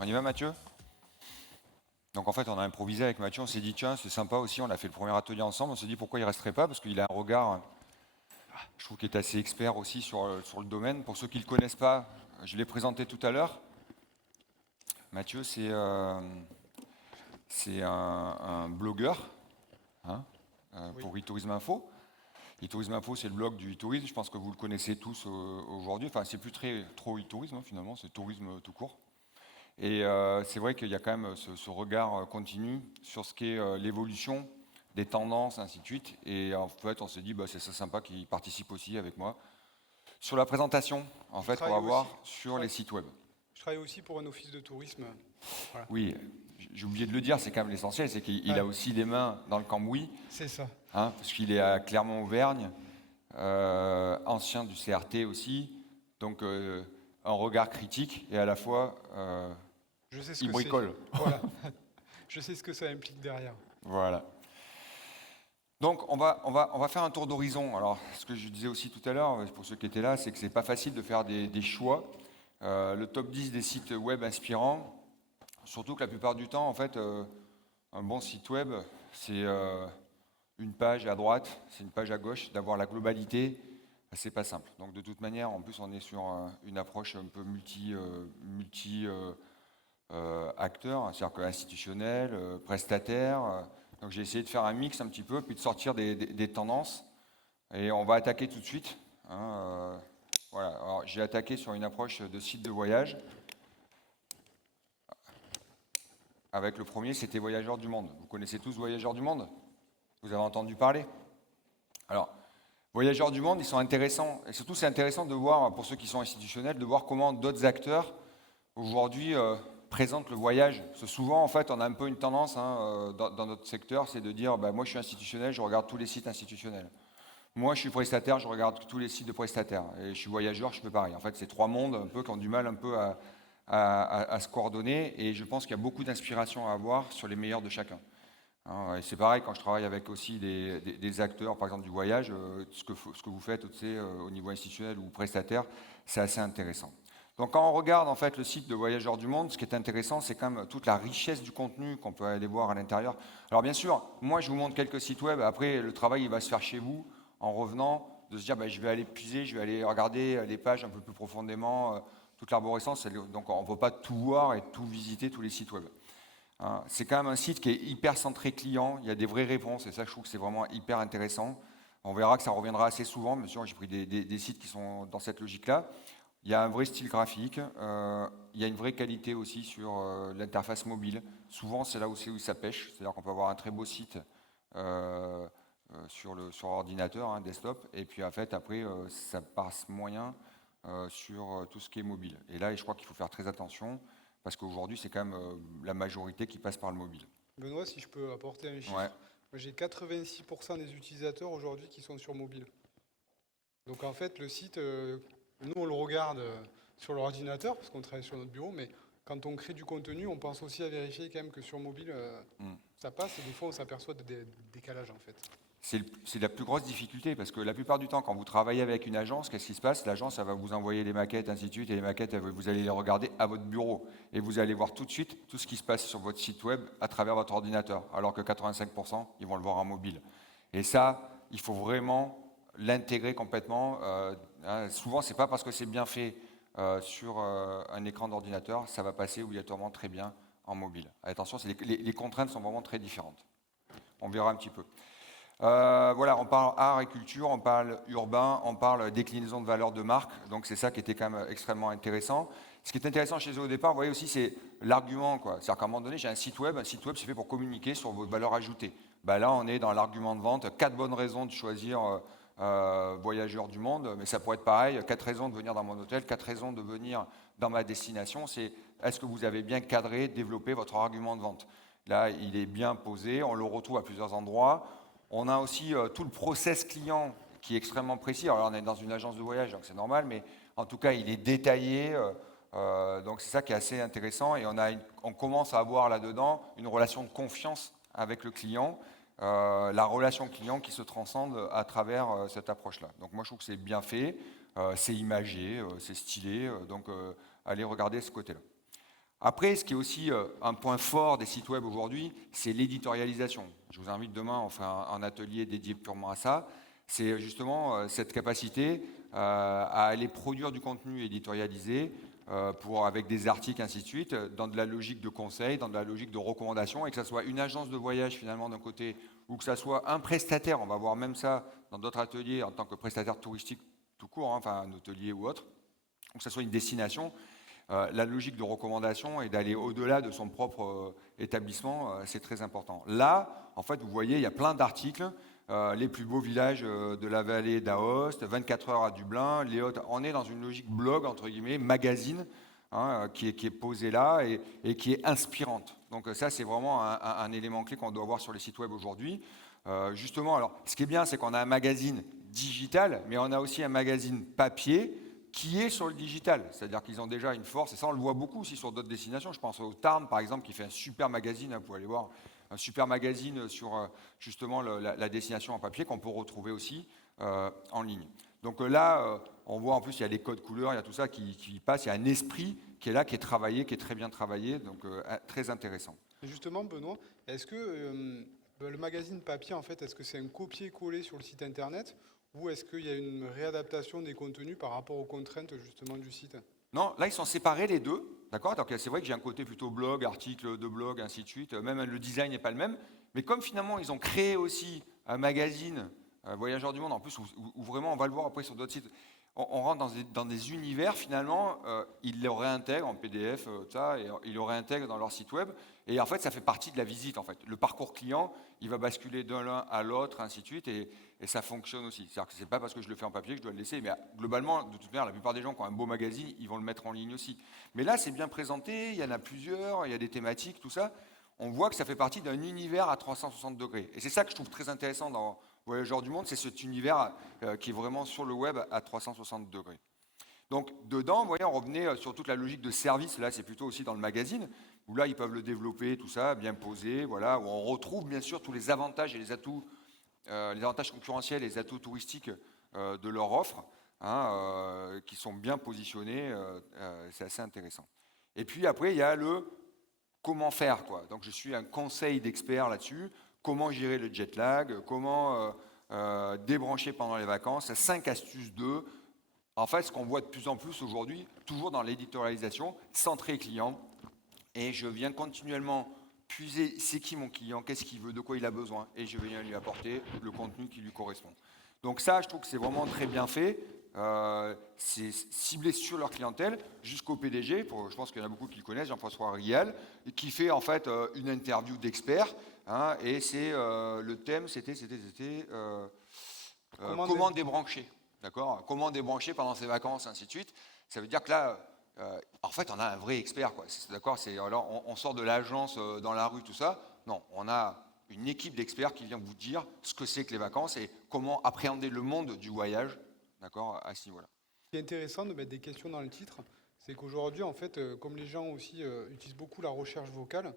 On y va, Mathieu? Donc en fait, on a improvisé avec Mathieu, on s'est dit, tiens, c'est sympa aussi, on a fait le premier atelier ensemble, on s'est dit pourquoi il ne resterait pas, parce qu'il a un regard, je trouve qu'il est assez expert aussi sur le domaine. Pour ceux qui ne le connaissent pas, je l'ai présenté tout à l'heure. Mathieu, c'est un blogueur hein, Oui, pour e-tourisme info. E-tourisme info, c'est le blog du e-tourisme, je pense que vous le connaissez tous aujourd'hui. Enfin, c'est plus trop e-tourisme finalement, c'est tourisme tout court. Et c'est vrai qu'il y a quand même ce regard continu sur ce qu'est l'évolution des tendances, ainsi de suite. Et en fait, on s'est dit, bah, c'est ça sympa qu'il participe aussi avec moi sur la présentation, en je fait, qu'on travaille va aussi, voir je sur les travaille, sites web. je travaille aussi pour un office de tourisme. Voilà. Oui, j'ai oublié de le dire, c'est quand même l'essentiel, c'est qu'il Ouais, a aussi les mains dans le cambouis, c'est ça. hein, parce qu'il est à Clermont-Auvergne, ancien du CRT aussi, donc un regard critique et à la fois Je sais ce il que c'est. bricole. Voilà. Je sais ce que ça implique derrière. Voilà. Donc on va faire un tour d'horizon. Alors ce que je disais aussi tout à l'heure, pour ceux qui étaient là, c'est que c'est pas facile de faire des choix. Le top 10 des sites web inspirants, surtout que la plupart du temps, en fait, un bon site web, c'est une page à droite, c'est une page à gauche, d'avoir la globalité, c'est pas simple. Donc de toute manière, en plus, on est sur une approche un peu multi acteurs, hein, c'est-à-dire que institutionnel, prestataire. Donc j'ai essayé de faire un mix un petit peu, puis de sortir des tendances. Et on va attaquer tout de suite. Hein, voilà. Alors, j'ai attaqué sur une approche de site de voyage. Avec le premier, c'était Voyageurs du Monde. Vous connaissez tous Voyageurs du Monde? Vous avez entendu parler? Alors, Voyageurs du Monde, ils sont intéressants. Et surtout, c'est intéressant de voir, pour ceux qui sont institutionnels, de voir comment d'autres acteurs, aujourd'hui, présentent le voyage. Parce que souvent, en fait, on a un peu une tendance hein, dans notre secteur, c'est de dire, bah, moi, je suis institutionnel, je regarde tous les sites institutionnels. Moi, je suis prestataire, je regarde tous les sites de prestataires. Et je suis voyageur, je fais pareil. En fait, c'est trois mondes un peu qui ont du mal un peu à se coordonner. Et je pense qu'il y a beaucoup d'inspiration à avoir sur les meilleurs de chacun. Hein, et c'est pareil quand je travaille avec aussi des acteurs, par exemple du voyage, ce que vous faites au niveau institutionnel ou prestataire, c'est assez intéressant. Donc quand on regarde en fait le site de Voyageurs du Monde, ce qui est intéressant, c'est quand même toute la richesse du contenu qu'on peut aller voir à l'intérieur. Alors bien sûr, moi je vous montre quelques sites web, après le travail il va se faire chez vous, en revenant, de se dire bah, je vais aller puiser, je vais aller regarder les pages un peu plus profondément, toute l'arborescence, donc on ne peut pas tout voir et tout visiter tous les sites web. Hein, c'est quand même un site qui est hyper centré client, il y a des vraies réponses, et ça je trouve que c'est vraiment hyper intéressant. On verra que ça reviendra assez souvent, bien sûr j'ai pris des sites qui sont dans cette logique-là. Il y a un vrai style graphique, il y a une vraie qualité aussi sur l'interface mobile. Souvent c'est là aussi où ça pêche, c'est-à-dire qu'on peut avoir un très beau site sur ordinateur, hein, desktop, et puis en fait après ça passe moyen sur tout ce qui est mobile. Et là je crois qu'il faut faire très attention, parce qu'aujourd'hui c'est quand même la majorité qui passe par le mobile. Benoît, si je peux apporter un Ouais. chiffre, moi, j'ai 86% des utilisateurs aujourd'hui qui sont sur mobile. Donc en fait, le site, nous on le regarde sur l'ordinateur parce qu'on travaille sur notre bureau, mais quand on crée du contenu, on pense aussi à vérifier quand même que sur mobile, Mm. ça passe et des fois on s'aperçoit de décalages en fait. C'est la plus grosse difficulté parce que la plupart du temps, quand vous travaillez avec une agence, qu'est-ce qui se passe? L'agence, elle va vous envoyer les maquettes, ainsi de suite, et les maquettes, vous allez les regarder à votre bureau. Et vous allez voir tout de suite tout ce qui se passe sur votre site web à travers votre ordinateur, alors que 85%, ils vont le voir en mobile. Et ça, il faut vraiment l'intégrer complètement. Hein, souvent, ce n'est pas parce que c'est bien fait sur un écran d'ordinateur, ça va passer obligatoirement très bien en mobile. Attention, les contraintes sont vraiment très différentes. On verra un petit peu. Voilà, on parle art et culture, on parle urbain, on parle déclinaison de valeurs de marque, donc c'est ça qui était quand même extrêmement intéressant. Ce qui est intéressant chez eux au départ, vous voyez aussi, c'est l'argument, quoi. C'est-à-dire qu'à un moment donné, j'ai un site web c'est fait pour communiquer sur vos valeurs ajoutées. Ben là, on est dans l'argument de vente, 4 bonnes raisons de choisir Voyageurs du Monde, mais ça pourrait être pareil, 4 raisons de venir dans mon hôtel, 4 raisons de venir dans ma destination, c'est est-ce que vous avez bien cadré, développé votre argument de vente? Là, il est bien posé, on le retrouve à plusieurs endroits. On a aussi tout le process client qui est extrêmement précis. Alors là, on est dans une agence de voyage, donc c'est normal, mais en tout cas, il est détaillé. Donc c'est ça qui est assez intéressant. Et on commence à avoir là-dedans une relation de confiance avec le client, la relation client qui se transcende à travers cette approche-là. Donc moi, je trouve que c'est bien fait, c'est imagé, c'est stylé. Donc allez regarder ce côté-là. Après, ce qui est aussi un point fort des sites web aujourd'hui, c'est l'éditorialisation. Je vous invite demain, on fait un atelier dédié purement à ça. C'est justement cette capacité à aller produire du contenu éditorialisé avec des articles, ainsi de suite, dans de la logique de conseil, dans de la logique de recommandation, et que ce soit une agence de voyage finalement d'un côté, ou que ce soit un prestataire, on va voir même ça dans d'autres ateliers en tant que prestataire touristique tout court, hein, enfin un hôtelier ou autre, ou que ce soit une destination. La logique de recommandation et d'aller au-delà de son propre établissement, c'est très important. Là, en fait, vous voyez, il y a plein d'articles. Les plus beaux villages de la vallée d'Aoste, 24 heures à Dublin, on est dans une logique blog, entre guillemets, magazine, hein, qui est posée là et qui est inspirante. Donc ça, c'est vraiment un élément clé qu'on doit voir sur les sites web aujourd'hui. Justement, alors, ce qui est bien, c'est qu'on a un magazine digital, mais on a aussi un magazine papier, qui est sur le digital, c'est-à-dire qu'ils ont déjà une force, et ça on le voit beaucoup aussi sur d'autres destinations. Je pense au Tarn par exemple qui fait un super magazine, vous pouvez aller voir un super magazine sur justement la destination en papier qu'on peut retrouver aussi en ligne. Donc là, on voit en plus il y a les codes couleurs, il y a tout ça qui passe, il y a un esprit qui est là, qui est travaillé, qui est très bien travaillé, donc très intéressant. Et justement, Benoît, est-ce que le magazine papier, en fait, est-ce que c'est un copier-coller sur le site internet ou est-ce qu'il y a une réadaptation des contenus par rapport aux contraintes justement du site? Non, là ils sont séparés les deux, d'accord. Donc c'est vrai que j'ai un côté plutôt blog, article de blog, ainsi de suite. Même le design n'est pas le même, mais comme finalement ils ont créé aussi un magazine Voyageurs du Monde, en plus où vraiment on va le voir après sur d'autres sites, on rentre dans des univers finalement, ils le réintègrent en PDF, ça, et ils le réintègrent dans leur site web. Et en fait, ça fait partie de la visite. En fait, le parcours client, il va basculer d'un l'un à l'autre, ainsi de suite, et ça fonctionne aussi. C'est-à-dire que c'est pas parce que je le fais en papier que je dois le laisser, mais globalement, de toute manière, la plupart des gens qui ont un beau magazine, ils vont le mettre en ligne aussi. Mais là, c'est bien présenté, il y en a plusieurs, il y a des thématiques, tout ça. On voit que ça fait partie d'un univers à 360 degrés. Et c'est ça que je trouve très intéressant dans Voyageurs du Monde, c'est cet univers qui est vraiment sur le web à 360 degrés. Donc dedans, vous voyez, on revenait sur toute la logique de service, là c'est plutôt aussi dans le magazine, où là ils peuvent le développer, tout ça, bien posé, voilà, où on retrouve bien sûr tous les avantages et les atouts, les avantages concurrentiels et les atouts touristiques de leur offre, hein, qui sont bien positionnés, c'est assez intéressant. Et puis après, il y a le comment faire, quoi. Donc je suis un conseil d'expert là-dessus, comment gérer le jet lag, comment débrancher pendant les vacances, 5 astuces de... En fait, ce qu'on voit de plus en plus aujourd'hui, toujours dans l'éditorialisation, centré client, et je viens continuellement puiser c'est qui mon client, qu'est-ce qu'il veut, de quoi il a besoin, et je viens lui apporter le contenu qui lui correspond. Donc ça, je trouve que c'est vraiment très bien fait. C'est ciblé sur leur clientèle jusqu'au PDG, je pense qu'il y en a beaucoup qui le connaissent, Jean-François Riel, qui fait en fait une interview d'experts, hein, et c'est le thème, c'était comment débrancher. D'accord. Comment débrancher pendant ses vacances, ainsi de suite. Ça veut dire que là, en fait, on a un vrai expert, quoi. D'accord. Alors, on sort de l'agence dans la rue, tout ça. Non, on a une équipe d'experts qui vient vous dire ce que c'est que les vacances et comment appréhender le monde du voyage, d'accord, à ce niveau-là. Ce qui est intéressant de mettre des questions dans le titre, c'est qu'aujourd'hui, en fait, comme les gens aussi utilisent beaucoup la recherche vocale,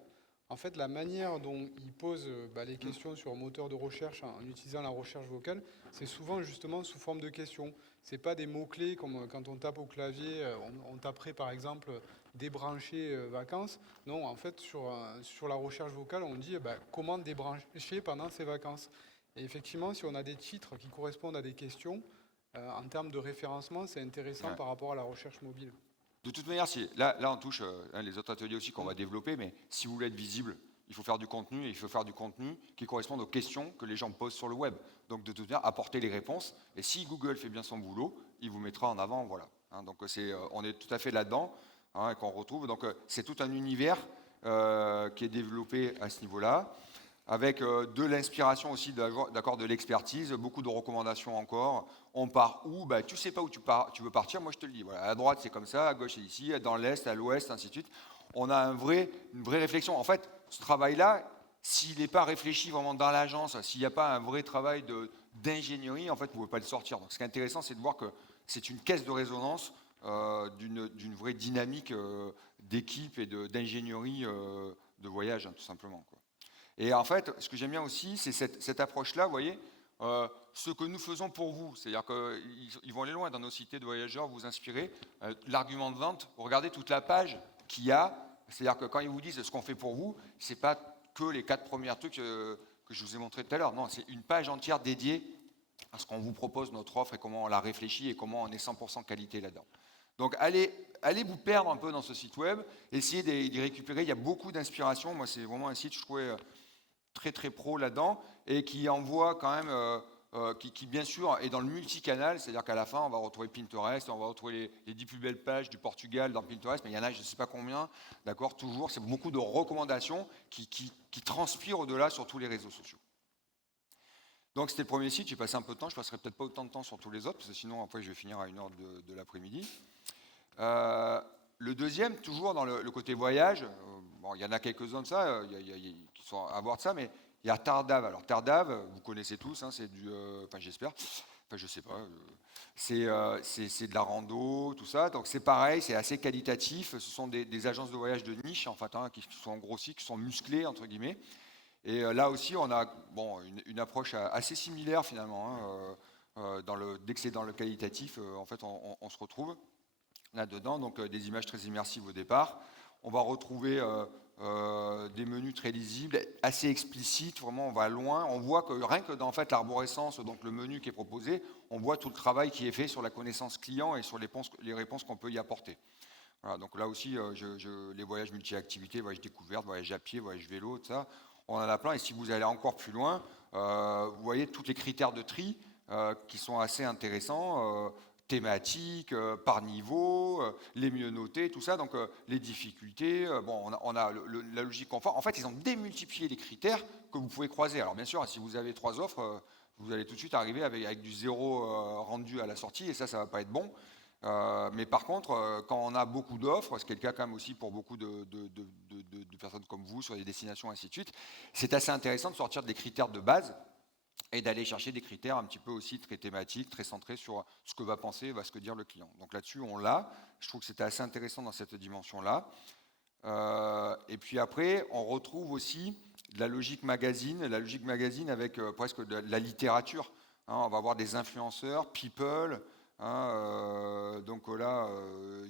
en fait, la manière dont ils posent les questions sur un moteur de recherche en utilisant la recherche vocale, c'est souvent justement sous forme de questions. C'est pas des mots-clés comme quand on tape au clavier, on taperait par exemple débrancher vacances. Non, en fait, sur la recherche vocale, on dit comment débrancher pendant ses vacances. Et effectivement, si on a des titres qui correspondent à des questions, en termes de référencement, c'est intéressant Ouais. par rapport à la recherche mobile. De toute manière, là on touche les autres ateliers aussi qu'on va développer, mais si vous voulez être visible, il faut faire du contenu, et il faut faire du contenu qui corresponde aux questions que les gens posent sur le web. Donc de toute manière, apporter les réponses, et si Google fait bien son boulot, il vous mettra en avant, voilà. Hein, donc on est tout à fait là-dedans, hein, et qu'on retrouve. Donc c'est tout un univers qui est développé à ce niveau-là, avec de l'inspiration aussi, d'accord, de l'expertise, beaucoup de recommandations encore. On part où? Tu sais pas où tu veux partir, moi je te le dis. Voilà, à droite c'est comme ça, à gauche c'est ici, dans l'est, à l'ouest, ainsi de suite. On a une vraie réflexion. En fait, ce travail-là, s'il n'est pas réfléchi vraiment dans l'agence, s'il n'y a pas un vrai travail d'ingénierie, en fait, vous ne pouvez pas le sortir. Donc ce qui est intéressant, c'est de voir que c'est une caisse de résonance d'une vraie dynamique d'équipe et d'ingénierie de voyage, hein, tout simplement, quoi. Et en fait, ce que j'aime bien aussi, c'est cette approche-là, vous voyez, ce que nous faisons pour vous. C'est-à-dire qu'ils vont aller loin dans nos cités de voyageurs, vous inspirer. L'argument de vente, regardez toute la page qu'il y a C'est-à-dire que quand ils vous disent ce qu'on fait pour vous, c'est pas que les 4 premiers trucs que je vous ai montré tout à l'heure. Non, c'est une page entière dédiée à ce qu'on vous propose, notre offre, et comment on la réfléchit et comment on est 100% qualité là-dedans. Donc allez vous perdre un peu dans ce site web, essayez d'y récupérer. Il y a beaucoup d'inspiration. Moi, c'est vraiment un site, je trouvais très très pro là-dedans, et qui envoie quand même, qui bien sûr est dans le multicanal, c'est-à-dire qu'à la fin, on va retrouver Pinterest, on va retrouver les 10 plus belles pages du Portugal dans Pinterest, mais il y en a, je ne sais pas combien, d'accord, toujours, c'est beaucoup de recommandations qui transpirent au-delà sur tous les réseaux sociaux. Donc c'était le premier site, j'ai passé un peu de temps, je passerai peut-être pas autant de temps sur tous les autres, parce que sinon après je vais finir à 1h de l'après-midi. Le deuxième, toujours dans le côté voyage, bon, il y en a quelques-uns de ça, qui sont à voir de ça, mais il y a Tardav. Alors Tardav, vous connaissez tous, hein, c'est du, enfin j'espère, enfin je sais pas, c'est de la rando, tout ça. Donc c'est pareil, c'est assez qualitatif. Ce sont des agences de voyage de niche en fait, hein, qui sont grossies, qui sont musclées entre guillemets. Et là aussi, on a bon, une approche assez similaire finalement. Hein, dès que c'est dans le qualitatif, en fait, on se retrouve là-dedans. Donc des images très immersives au départ. On va retrouver des menus très lisibles, assez explicites. Vraiment, on va loin. On voit que rien que dans en fait, l'arborescence, donc le menu qui est proposé, on voit tout le travail qui est fait sur la connaissance client et sur les réponses qu'on peut y apporter. Voilà, donc là aussi, les voyages multi-activités, voyages découvertes, voyages à pied, voyages vélo, tout ça, on en a plein. Et si vous allez encore plus loin, vous voyez tous les critères de tri qui sont assez intéressants, thématiques, par niveau, les mieux notés, tout ça. Donc les difficultés, bon, on a la logique confort. En fait, ils ont démultiplié les critères que vous pouvez croiser. Alors bien sûr, si vous avez 3 offres, vous allez tout de suite arriver avec du 0 rendu à la sortie, et ça ne va pas être bon. Mais par contre, quand on a beaucoup d'offres, ce qui est le cas quand même aussi pour beaucoup de personnes comme vous sur des destinations, ainsi de suite, c'est assez intéressant de sortir des critères de base et d'aller chercher des critères un petit peu aussi très thématiques, très centrés sur ce que va penser, va ce que dire le client. Donc là-dessus, on l'a. Je trouve que c'était assez intéressant dans cette dimension-là. Et puis après, on retrouve aussi de la logique magazine avec presque de la littérature. Hein, on va avoir des influenceurs, people. Hein, donc là,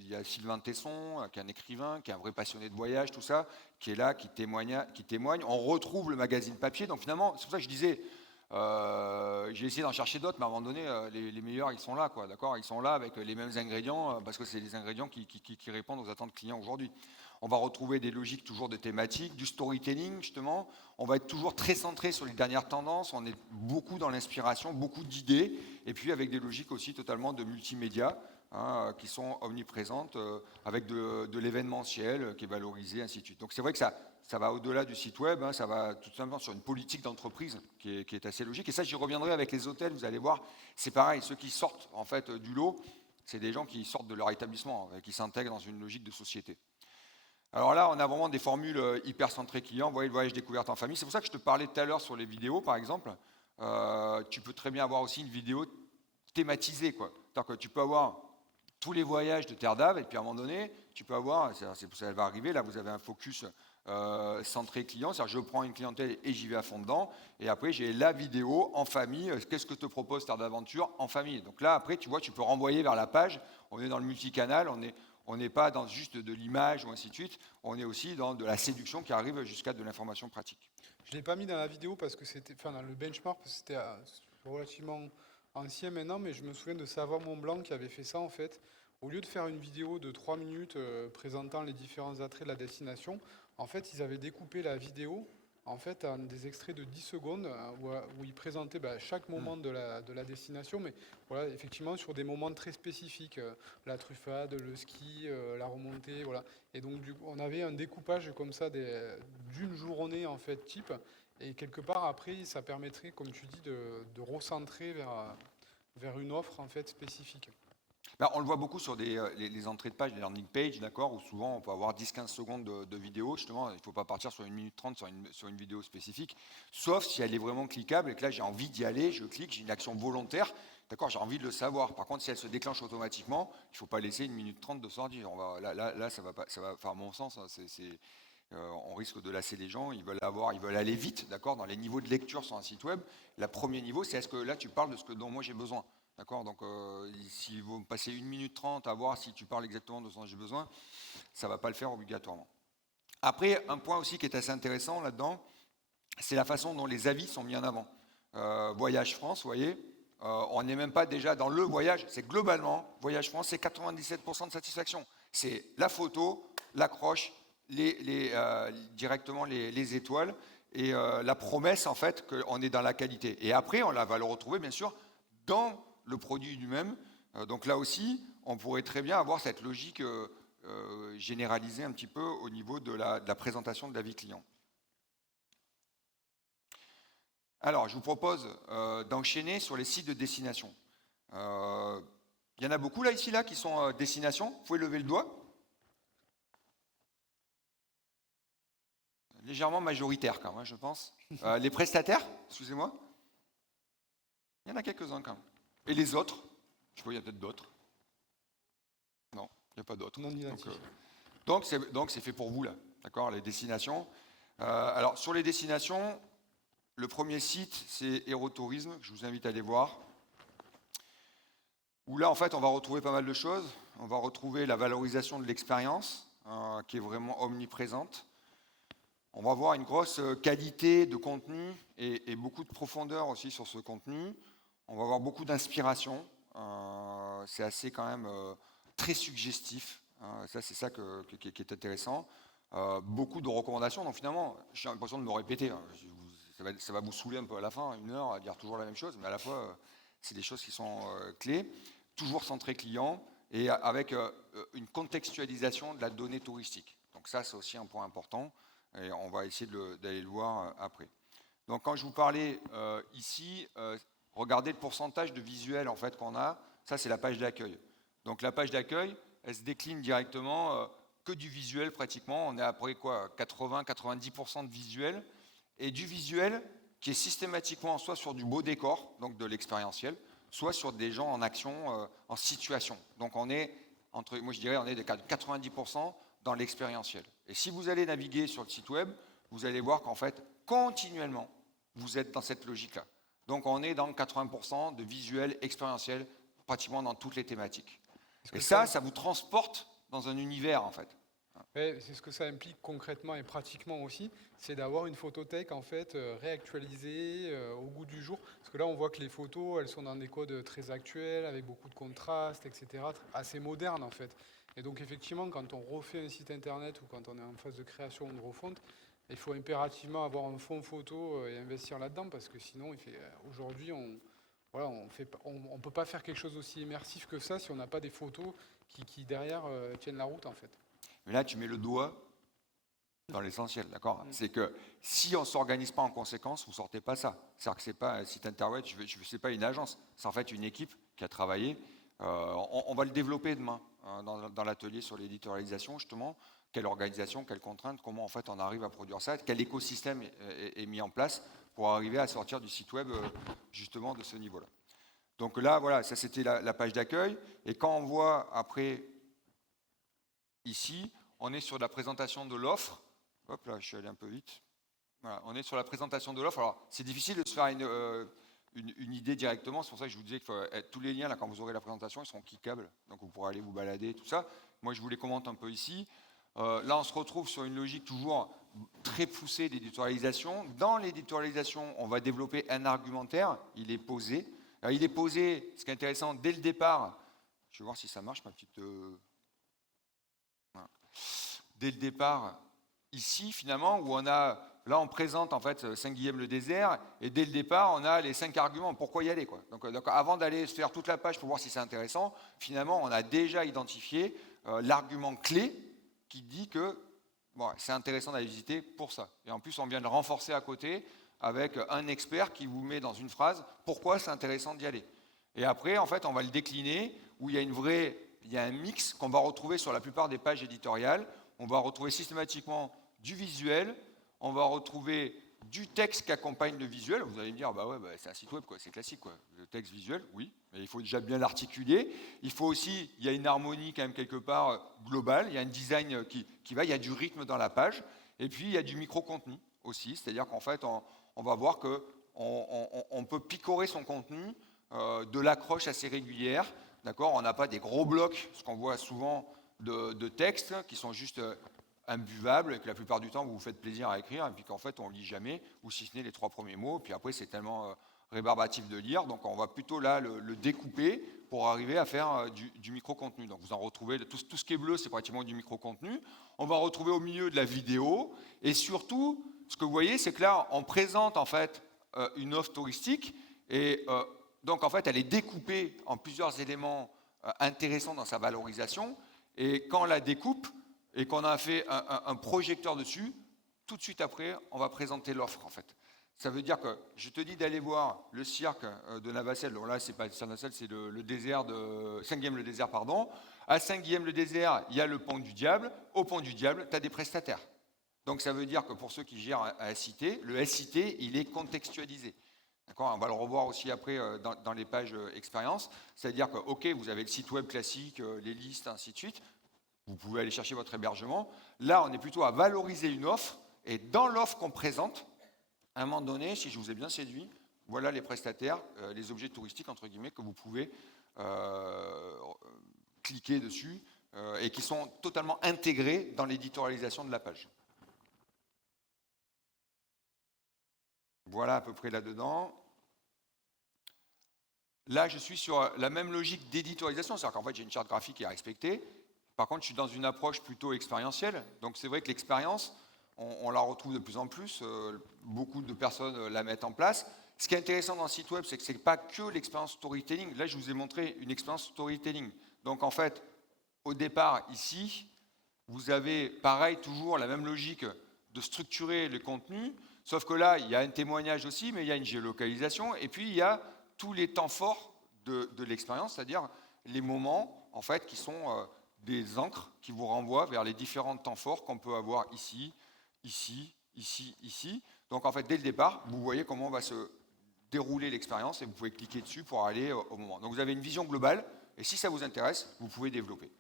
il y a Sylvain Tesson, qui est un écrivain, qui est un vrai passionné de voyage, tout ça, qui est là, qui témoigne. On retrouve le magazine papier. Donc finalement, c'est pour ça que je disais, j'ai essayé d'en chercher d'autres, mais à un moment donné, les meilleurs, ils sont là, quoi, d'accord. Ils sont là avec les mêmes ingrédients, parce que c'est les ingrédients qui répondent aux attentes clients aujourd'hui. On va retrouver des logiques toujours de thématiques, du storytelling justement. On va être toujours très centré sur les dernières tendances. On est beaucoup dans l'inspiration, beaucoup d'idées, et puis avec des logiques aussi totalement de multimédia, hein, qui sont omniprésentes, avec de l'événementiel qui est valorisé, ainsi de suite. Donc c'est vrai que ça va au-delà du site web, hein, ça va tout simplement sur une politique d'entreprise qui est assez logique. Et ça, j'y reviendrai avec les hôtels. Vous allez voir, c'est pareil. Ceux qui sortent en fait du lot, c'est des gens qui sortent de leur établissement, qui s'intègrent dans une logique de société. Alors là, on a vraiment des formules hyper centrées clients. Vous voyez le voyage découverte en famille. C'est pour ça que je te parlais tout à l'heure sur les vidéos, par exemple. Tu peux très bien avoir aussi une vidéo thématisée, quoi. C'est-à-dire que tu peux avoir tous les voyages de Terre d'Ave, et puis à un moment donné, tu peux avoir, ça va arriver, là vous avez un focus centré client, c'est-à-dire je prends une clientèle et j'y vais à fond dedans, et après j'ai la vidéo en famille, qu'est-ce que te propose Terre d'Aventure en famille. Donc là, après, tu vois, tu peux renvoyer vers la page, on est dans le multicanal, on n'est pas dans juste de l'image ou ainsi de suite, on est aussi dans de la séduction qui arrive jusqu'à de l'information pratique. Je ne l'ai pas mis dans la vidéo parce que c'était, enfin dans le benchmark, parce que c'était relativement ancien maintenant, mais je me souviens de Savoir Mont Blanc qui avait fait ça en fait. Au lieu de faire une vidéo de 3 minutes présentant les différents attraits de la destination, en fait ils avaient découpé la vidéo en fait en des extraits de 10 secondes où ils présentaient chaque moment de la destination, mais voilà, effectivement sur des moments très spécifiques, la truffade, le ski, la remontée, voilà. Et donc on avait un découpage comme ça d'une journée en fait type, et quelque part après ça permettrait, comme tu dis, de recentrer vers une offre en fait spécifique. Ben, on le voit beaucoup sur les entrées de page, les landing pages, d'accord, où souvent on peut avoir 10-15 secondes de vidéo. Justement, il ne faut pas partir sur 1 minute 30 sur une vidéo spécifique, sauf si elle est vraiment cliquable et que là j'ai envie d'y aller, je clique, j'ai une action volontaire, d'accord, j'ai envie de le savoir. Par contre, si elle se déclenche automatiquement, il ne faut pas laisser 1 minute 30 de sortie. Là, ça va pas, ça va, enfin, à mon sens, hein, on risque de lasser les gens, ils veulent aller vite, d'accord, dans les niveaux de lecture sur un site web. Le premier niveau, c'est est-ce que là tu parles de ce dont moi j'ai besoin. D'accord. Donc, si vous passez 1 minute 30 à voir si tu parles exactement de ce dont j'ai besoin, ça ne va pas le faire obligatoirement. Après, un point aussi qui est assez intéressant là-dedans, c'est la façon dont les avis sont mis en avant. Voyage France, vous voyez, on n'est même pas déjà dans le voyage, c'est globalement, Voyage France, c'est 97% de satisfaction. C'est la photo, l'accroche, directement les étoiles, et la promesse, en fait, qu'on est dans la qualité. Et après, on va le retrouver, bien sûr, dans le produit lui-même. Donc là aussi, on pourrait très bien avoir cette logique généralisée un petit peu au niveau de la présentation de l'avis client. Alors, je vous propose d'enchaîner sur les sites de destination. Il y en a beaucoup là, ici, là, qui sont destination. Vous pouvez lever le doigt. Légèrement majoritaire, quand même, je pense. Les prestataires, excusez-moi. Il y en a quelques-uns, quand même. Et les autres? Je sais pas, il y a peut-être d'autres. Non, il n'y a pas d'autres. Non identifié. Donc, c'est fait pour vous, là. D'accord, les destinations. Alors, sur les destinations, le premier site, c'est Aérotourisme, que je vous invite à aller voir. Où là, en fait, on va retrouver pas mal de choses. On va retrouver la valorisation de l'expérience, qui est vraiment omniprésente. On va voir une grosse qualité de contenu et beaucoup de profondeur aussi sur ce contenu. On va avoir beaucoup d'inspiration. C'est assez quand même très suggestif. Ça, c'est ça qui est intéressant. Beaucoup de recommandations. Donc finalement, j'ai l'impression de me répéter. Ça va vous saouler un peu à la fin, 1 heure, à dire toujours la même chose, mais à la fois, c'est des choses qui sont clés. Toujours centré client et avec une contextualisation de la donnée touristique. Donc ça, c'est aussi un point important. Et on va essayer d'aller le voir après. Donc quand je vous parlais ici, regardez le pourcentage de visuels en fait, qu'on a. Ça, c'est la page d'accueil. Donc la page d'accueil, elle se décline directement que du visuel pratiquement. On est après quoi, 80-90% de visuel. Et du visuel qui est systématiquement soit sur du beau décor, donc de l'expérientiel, soit sur des gens en action, en situation. Donc on est, moi je dirais, on est de 90% dans l'expérientiel. Et si vous allez naviguer sur le site web, vous allez voir qu'en fait, continuellement, vous êtes dans cette logique-là. Donc on est dans 80% de visuel expérientiel, pratiquement dans toutes les thématiques. Et ça vous transporte dans un univers, en fait. C'est ce que ça implique concrètement et pratiquement aussi, c'est d'avoir une photothèque en fait réactualisée au goût du jour. Parce que là, on voit que les photos, elles sont dans des codes très actuels, avec beaucoup de contrastes, etc., assez modernes en fait. Et donc effectivement, quand on refait un site internet ou quand on est en phase de création ou de refonte, il faut impérativement avoir un fond photo et investir là-dedans, parce que sinon, aujourd'hui, on ne peut pas faire quelque chose aussi immersif que ça si on n'a pas des photos qui derrière tiennent la route en fait. Mais là, tu mets le doigt dans l'essentiel, d'accord? C'est que si on ne s'organise pas en conséquence, vous ne sortez pas ça. C'est-à-dire que ce n'est pas un site internet, ce n'est pas une agence. C'est en fait une équipe qui a travaillé. On va le développer demain dans l'atelier sur l'éditorialisation, justement. Quelle organisation, quelles contraintes, comment en fait on arrive à produire ça, quel écosystème est mis en place pour arriver à sortir du site web justement de ce niveau-là. Donc là, voilà, ça c'était la page d'accueil. Et quand on voit après... Ici, on est sur la présentation de l'offre. Hop là, je suis allé un peu vite. Voilà, on est sur la présentation de l'offre. Alors, c'est difficile de se faire une idée directement. C'est pour ça que je vous disais que tous les liens, là, quand vous aurez la présentation, ils seront cliquables. Donc, vous pourrez aller vous balader, tout ça. Moi, je vous les commente un peu ici. Là, on se retrouve sur une logique toujours très poussée d'éditorialisation. Dans l'éditorialisation, on va développer un argumentaire. Il est posé. Alors, il est posé, ce qui est intéressant, dès le départ. Je vais voir si ça marche, ma petite... Dès le départ, ici, finalement, où là, on présente en fait Saint-Guilhem-le-Désert, et dès le départ, on a les 5 arguments. Pourquoi y aller, quoi. Donc, avant d'aller se faire toute la page pour voir si c'est intéressant, finalement, on a déjà identifié l'argument clé qui dit que c'est intéressant d'aller visiter pour ça. Et en plus, on vient de le renforcer à côté avec un expert qui vous met dans une phrase pourquoi c'est intéressant d'y aller. Et après, en fait, on va le décliner où il y a un mix qu'on va retrouver sur la plupart des pages éditoriales. On va retrouver systématiquement du visuel, on va retrouver du texte qui accompagne le visuel. Vous allez me dire, c'est un site web, quoi, c'est classique, quoi. Le texte visuel, oui, mais il faut déjà bien l'articuler. Il y a une harmonie quand même quelque part globale, il y a un design qui va, il y a du rythme dans la page, et puis il y a du micro-contenu aussi, c'est-à-dire qu'en fait, on va voir qu'on peut picorer son contenu de l'accroche assez régulière. D'accord, on n'a pas des gros blocs, ce qu'on voit souvent de textes qui sont juste imbuvable, et que la plupart du temps, vous vous faites plaisir à écrire, et puis qu'en fait, on ne lit jamais, ou si ce n'est les 3 premiers mots, puis après, c'est tellement rébarbatif de lire, donc on va plutôt là le découper pour arriver à faire du micro-contenu. Donc vous en retrouvez, tout ce qui est bleu, c'est pratiquement du micro-contenu. On va retrouver au milieu de la vidéo, et surtout, ce que vous voyez, c'est que là, on présente en fait une offre touristique, et donc en fait, elle est découpée en plusieurs éléments intéressants dans sa valorisation, et quand on la découpe, et qu'on a fait un projecteur dessus, tout de suite après, on va présenter l'offre en fait. Ça veut dire que je te dis d'aller voir le cirque de Navacelle. Donc là, c'est pas le cirque de Navacelle, c'est le désert de Saint-Guilhem-le-Désert, pardon. À Saint-Guilhem-le-Désert, il y a le pont du Diable. Au pont du Diable, tu as des prestataires. Donc ça veut dire que pour ceux qui gèrent un SIT, le SIT, il est contextualisé. D'accord, on va le revoir aussi après dans les pages expérience. C'est-à-dire que, ok, vous avez le site web classique, les listes, ainsi de suite. Vous pouvez aller chercher votre hébergement. Là, on est plutôt à valoriser une offre. Et dans l'offre qu'on présente, à un moment donné, si je vous ai bien séduit, voilà les prestataires, les objets touristiques, entre guillemets, que vous pouvez cliquer dessus et qui sont totalement intégrés dans l'éditorialisation de la page. Voilà à peu près là-dedans. Là, je suis sur la même logique d'éditorialisation, c'est-à-dire qu'en fait, j'ai une charte graphique à respecter. Par contre, je suis dans une approche plutôt expérientielle. Donc, c'est vrai que l'expérience, on la retrouve de plus en plus. Beaucoup de personnes la mettent en place. Ce qui est intéressant dans le site web, c'est que ce n'est pas que l'expérience storytelling. Là, je vous ai montré une expérience storytelling. Donc, en fait, au départ, ici, vous avez, pareil, toujours la même logique de structurer le contenu. Sauf que là, il y a un témoignage aussi, mais il y a une géolocalisation. Et puis, il y a tous les temps forts de l'expérience, c'est-à-dire les moments, en fait, qui sont des encres qui vous renvoient vers les différents temps forts qu'on peut avoir ici, ici, ici, ici. Donc, en fait, dès le départ, vous voyez comment va se dérouler l'expérience et vous pouvez cliquer dessus pour aller au moment. Donc, vous avez une vision globale et si ça vous intéresse, vous pouvez développer.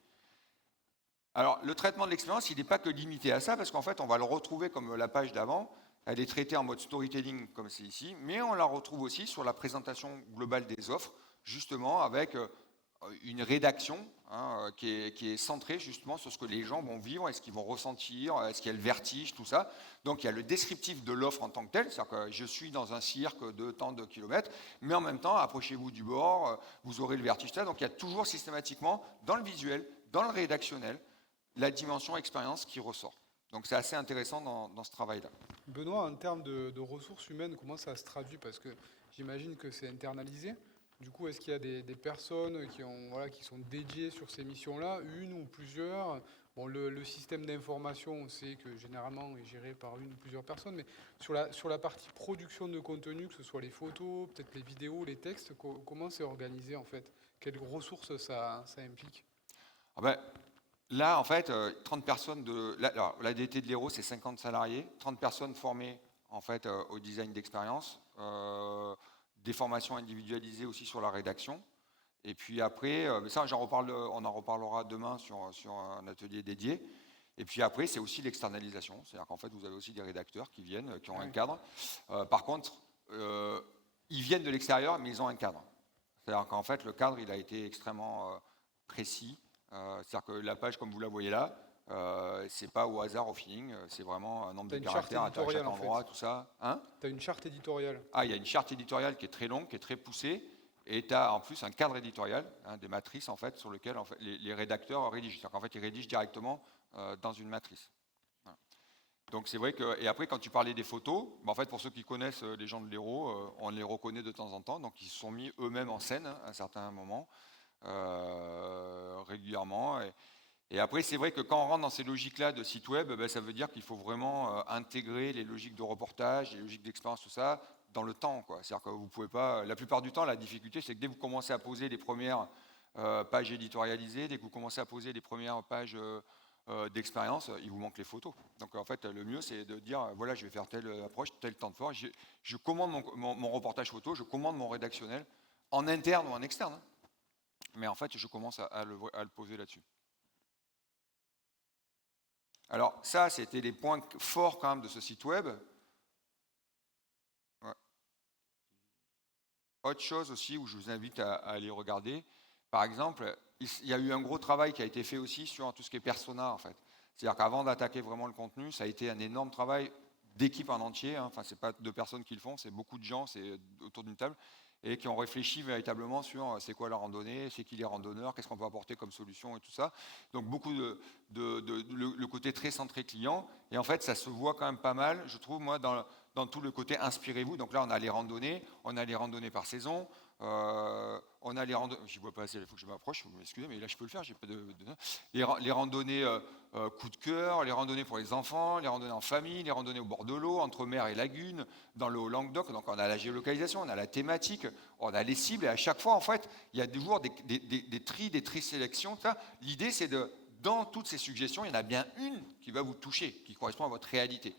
Alors, le traitement de l'expérience, il n'est pas que limité à ça parce qu'en fait, on va le retrouver comme la page d'avant. Elle est traitée en mode storytelling comme c'est ici, mais on la retrouve aussi sur la présentation globale des offres, justement avec une rédaction qui est centrée justement sur ce que les gens vont vivre, est-ce qu'ils vont ressentir, est-ce qu'il y a le vertige, tout ça. Donc il y a le descriptif de l'offre en tant que tel, c'est-à-dire que je suis dans un cirque de tant de kilomètres, mais en même temps, approchez-vous du bord, vous aurez le vertige. Donc il y a toujours systématiquement dans le visuel, dans le rédactionnel, la dimension expérience qui ressort. Donc c'est assez intéressant dans ce travail-là. Benoît, en termes de ressources humaines, comment ça se traduit? Parce que j'imagine que c'est internalisé. Du coup, est-ce qu'il y a des personnes qui sont dédiées sur ces missions-là, une ou plusieurs? Bon, le système d'information, on sait que généralement est géré par une ou plusieurs personnes, mais sur la partie production de contenu, que ce soit les photos, peut-être les vidéos, les textes, comment c'est organisé en fait? Quelles ressources ça implique? Ah ben, là, en fait, 30 personnes alors, la DT de l'Hérault, c'est 50 salariés, 30 personnes formées en fait au design d'expérience, des formations individualisées aussi sur la rédaction. Et puis après, ça, on en reparlera demain sur un atelier dédié. Et puis après, c'est aussi l'externalisation. C'est-à-dire qu'en fait, vous avez aussi des rédacteurs qui viennent, qui ont un cadre. Par contre, ils viennent de l'extérieur, mais ils ont un cadre. C'est-à-dire qu'en fait, le cadre, il a été extrêmement précis. C'est-à-dire que la page, comme vous la voyez là, c'est pas au hasard, au feeling, c'est vraiment un nombre de caractères à chaque endroit, tout ça. Hein? Tu as une charte éditoriale. Ah, il y a une charte éditoriale qui est très longue, qui est très poussée, et tu as en plus un cadre éditorial, des matrices en fait, sur lesquelles en fait, les rédacteurs rédigent. C'est-à-dire qu'en fait, ils rédigent directement dans une matrice. Voilà. Donc c'est vrai que, et après quand tu parlais des photos, en fait pour ceux qui connaissent les gens de l'Hérault, on les reconnaît de temps en temps, donc ils se sont mis eux-mêmes en scène à un certain moment, régulièrement. Et après, c'est vrai que quand on rentre dans ces logiques-là de site web, ça veut dire qu'il faut vraiment intégrer les logiques de reportage, les logiques d'expérience, tout ça, dans le temps. C'est-à-dire que vous pouvez pas. La plupart du temps, la difficulté, c'est que dès que vous commencez à poser les premières pages éditorialisées, dès que vous commencez à poser les premières pages d'expérience, il vous manque les photos. Donc en fait, le mieux, c'est de dire voilà, je vais faire telle approche, tel temps de fort. Je commande mon reportage photo, je commande mon rédactionnel, en interne ou en externe. Mais en fait, je commence à le poser là-dessus. Alors ça, c'était les points forts quand même de ce site web. Ouais. Autre chose aussi où je vous invite à aller regarder, par exemple, il y a eu un gros travail qui a été fait aussi sur tout ce qui est persona en fait. C'est-à-dire qu'avant d'attaquer vraiment le contenu, ça a été un énorme travail d'équipe en entier. Enfin, c'est pas 2 personnes qui le font, c'est beaucoup de gens, c'est autour d'une table, et qui ont réfléchi véritablement sur c'est quoi la randonnée, c'est qui les randonneurs, qu'est-ce qu'on peut apporter comme solution et tout ça. Donc beaucoup le côté très centré client. Et en fait, ça se voit quand même pas mal, je trouve, moi, dans tout le côté inspirez-vous. Donc là, on a les randonnées par saison. On a les randonnées, je ne vois pas assez, il faut que je m'approche, vous m'excusez, mais là je peux le faire, j'ai pas les randonnées coup de cœur, les randonnées pour les enfants, les randonnées en famille, les randonnées au bord de l'eau, entre mer et lagune, dans le Haut-Languedoc. Donc on a la géolocalisation, on a la thématique, on a les cibles, et à chaque fois, en fait, il y a toujours des tri sélections. L'idée, c'est dans toutes ces suggestions, il y en a bien une qui va vous toucher, qui correspond à votre réalité.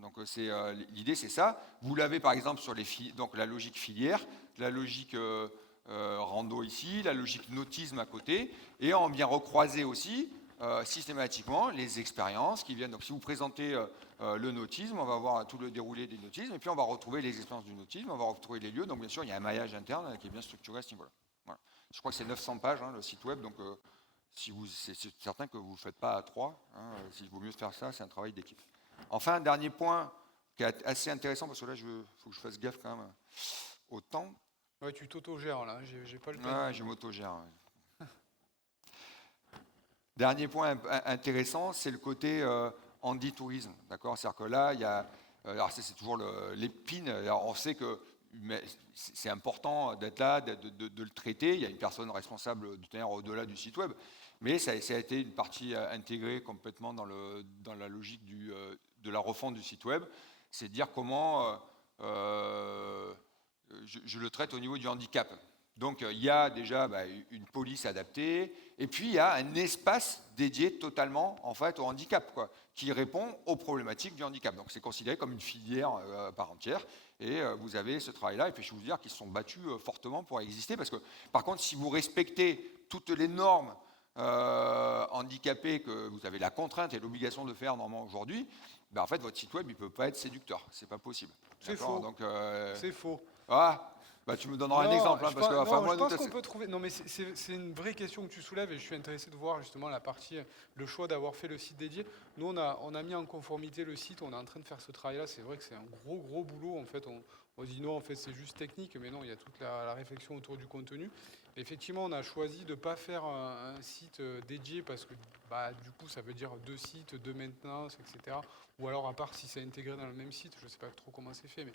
Donc l'idée, c'est ça. Vous l'avez par exemple sur donc la logique filière, la logique rando ici, la logique nautisme à côté, et on vient recroiser aussi systématiquement les expériences qui viennent. Donc si vous présentez le nautisme, on va voir tout le déroulé du nautisme, et puis on va retrouver les expériences du nautisme, on va retrouver les lieux. Donc bien sûr, il y a un maillage interne qui est bien structuré à ce niveau-là. Voilà. Je crois que c'est 900 pages, le site web, donc c'est certain que vous ne le faites pas à 3. S'il vaut mieux faire ça, c'est un travail d'équipe. Enfin, un dernier point qui est assez intéressant, parce que là, il faut que je fasse gaffe quand même au temps. Ouais, tu t'autogères là, j'ai pas le temps. Ouais, je m'autogère. Ouais. Dernier point intéressant, c'est le côté handi-tourisme. D'accord. C'est-à-dire que là, il y a. Alors, c'est toujours l'épine. Alors, on sait que c'est important d'être là, de le traiter. Il y a une personne responsable de tenir au-delà du site web. Mais ça a été une partie intégrée complètement dans la logique de la refonte du site web. C'est de dire comment je le traite au niveau du handicap. Donc il y a déjà une police adaptée, et puis il y a un espace dédié totalement en fait, au handicap, qui répond aux problématiques du handicap. Donc c'est considéré comme une filière à part entière, et vous avez ce travail-là, et puis je vais vous dire qu'ils se sont battus fortement pour exister, parce que par contre, si vous respectez toutes les normes handicapées que vous avez la contrainte et l'obligation de faire normalement aujourd'hui, en fait votre site web il ne peut pas être séducteur, c'est pas possible. C'est faux. Donc, c'est faux. Ah, tu me donneras un exemple. Je pense qu'on peut trouver. Non, mais c'est une vraie question que tu soulèves, et je suis intéressé de voir justement la partie, le choix d'avoir fait le site dédié. Nous, on a mis en conformité le site, on est en train de faire ce travail-là. C'est vrai que c'est un gros boulot. En fait, on dit non, en fait, c'est juste technique, mais non, il y a toute la réflexion autour du contenu. Effectivement, on a choisi de ne pas faire un site dédié parce que du coup, ça veut dire 2 sites, 2 maintenance, etc. Ou alors, à part si c'est intégré dans le même site, je ne sais pas trop comment c'est fait, mais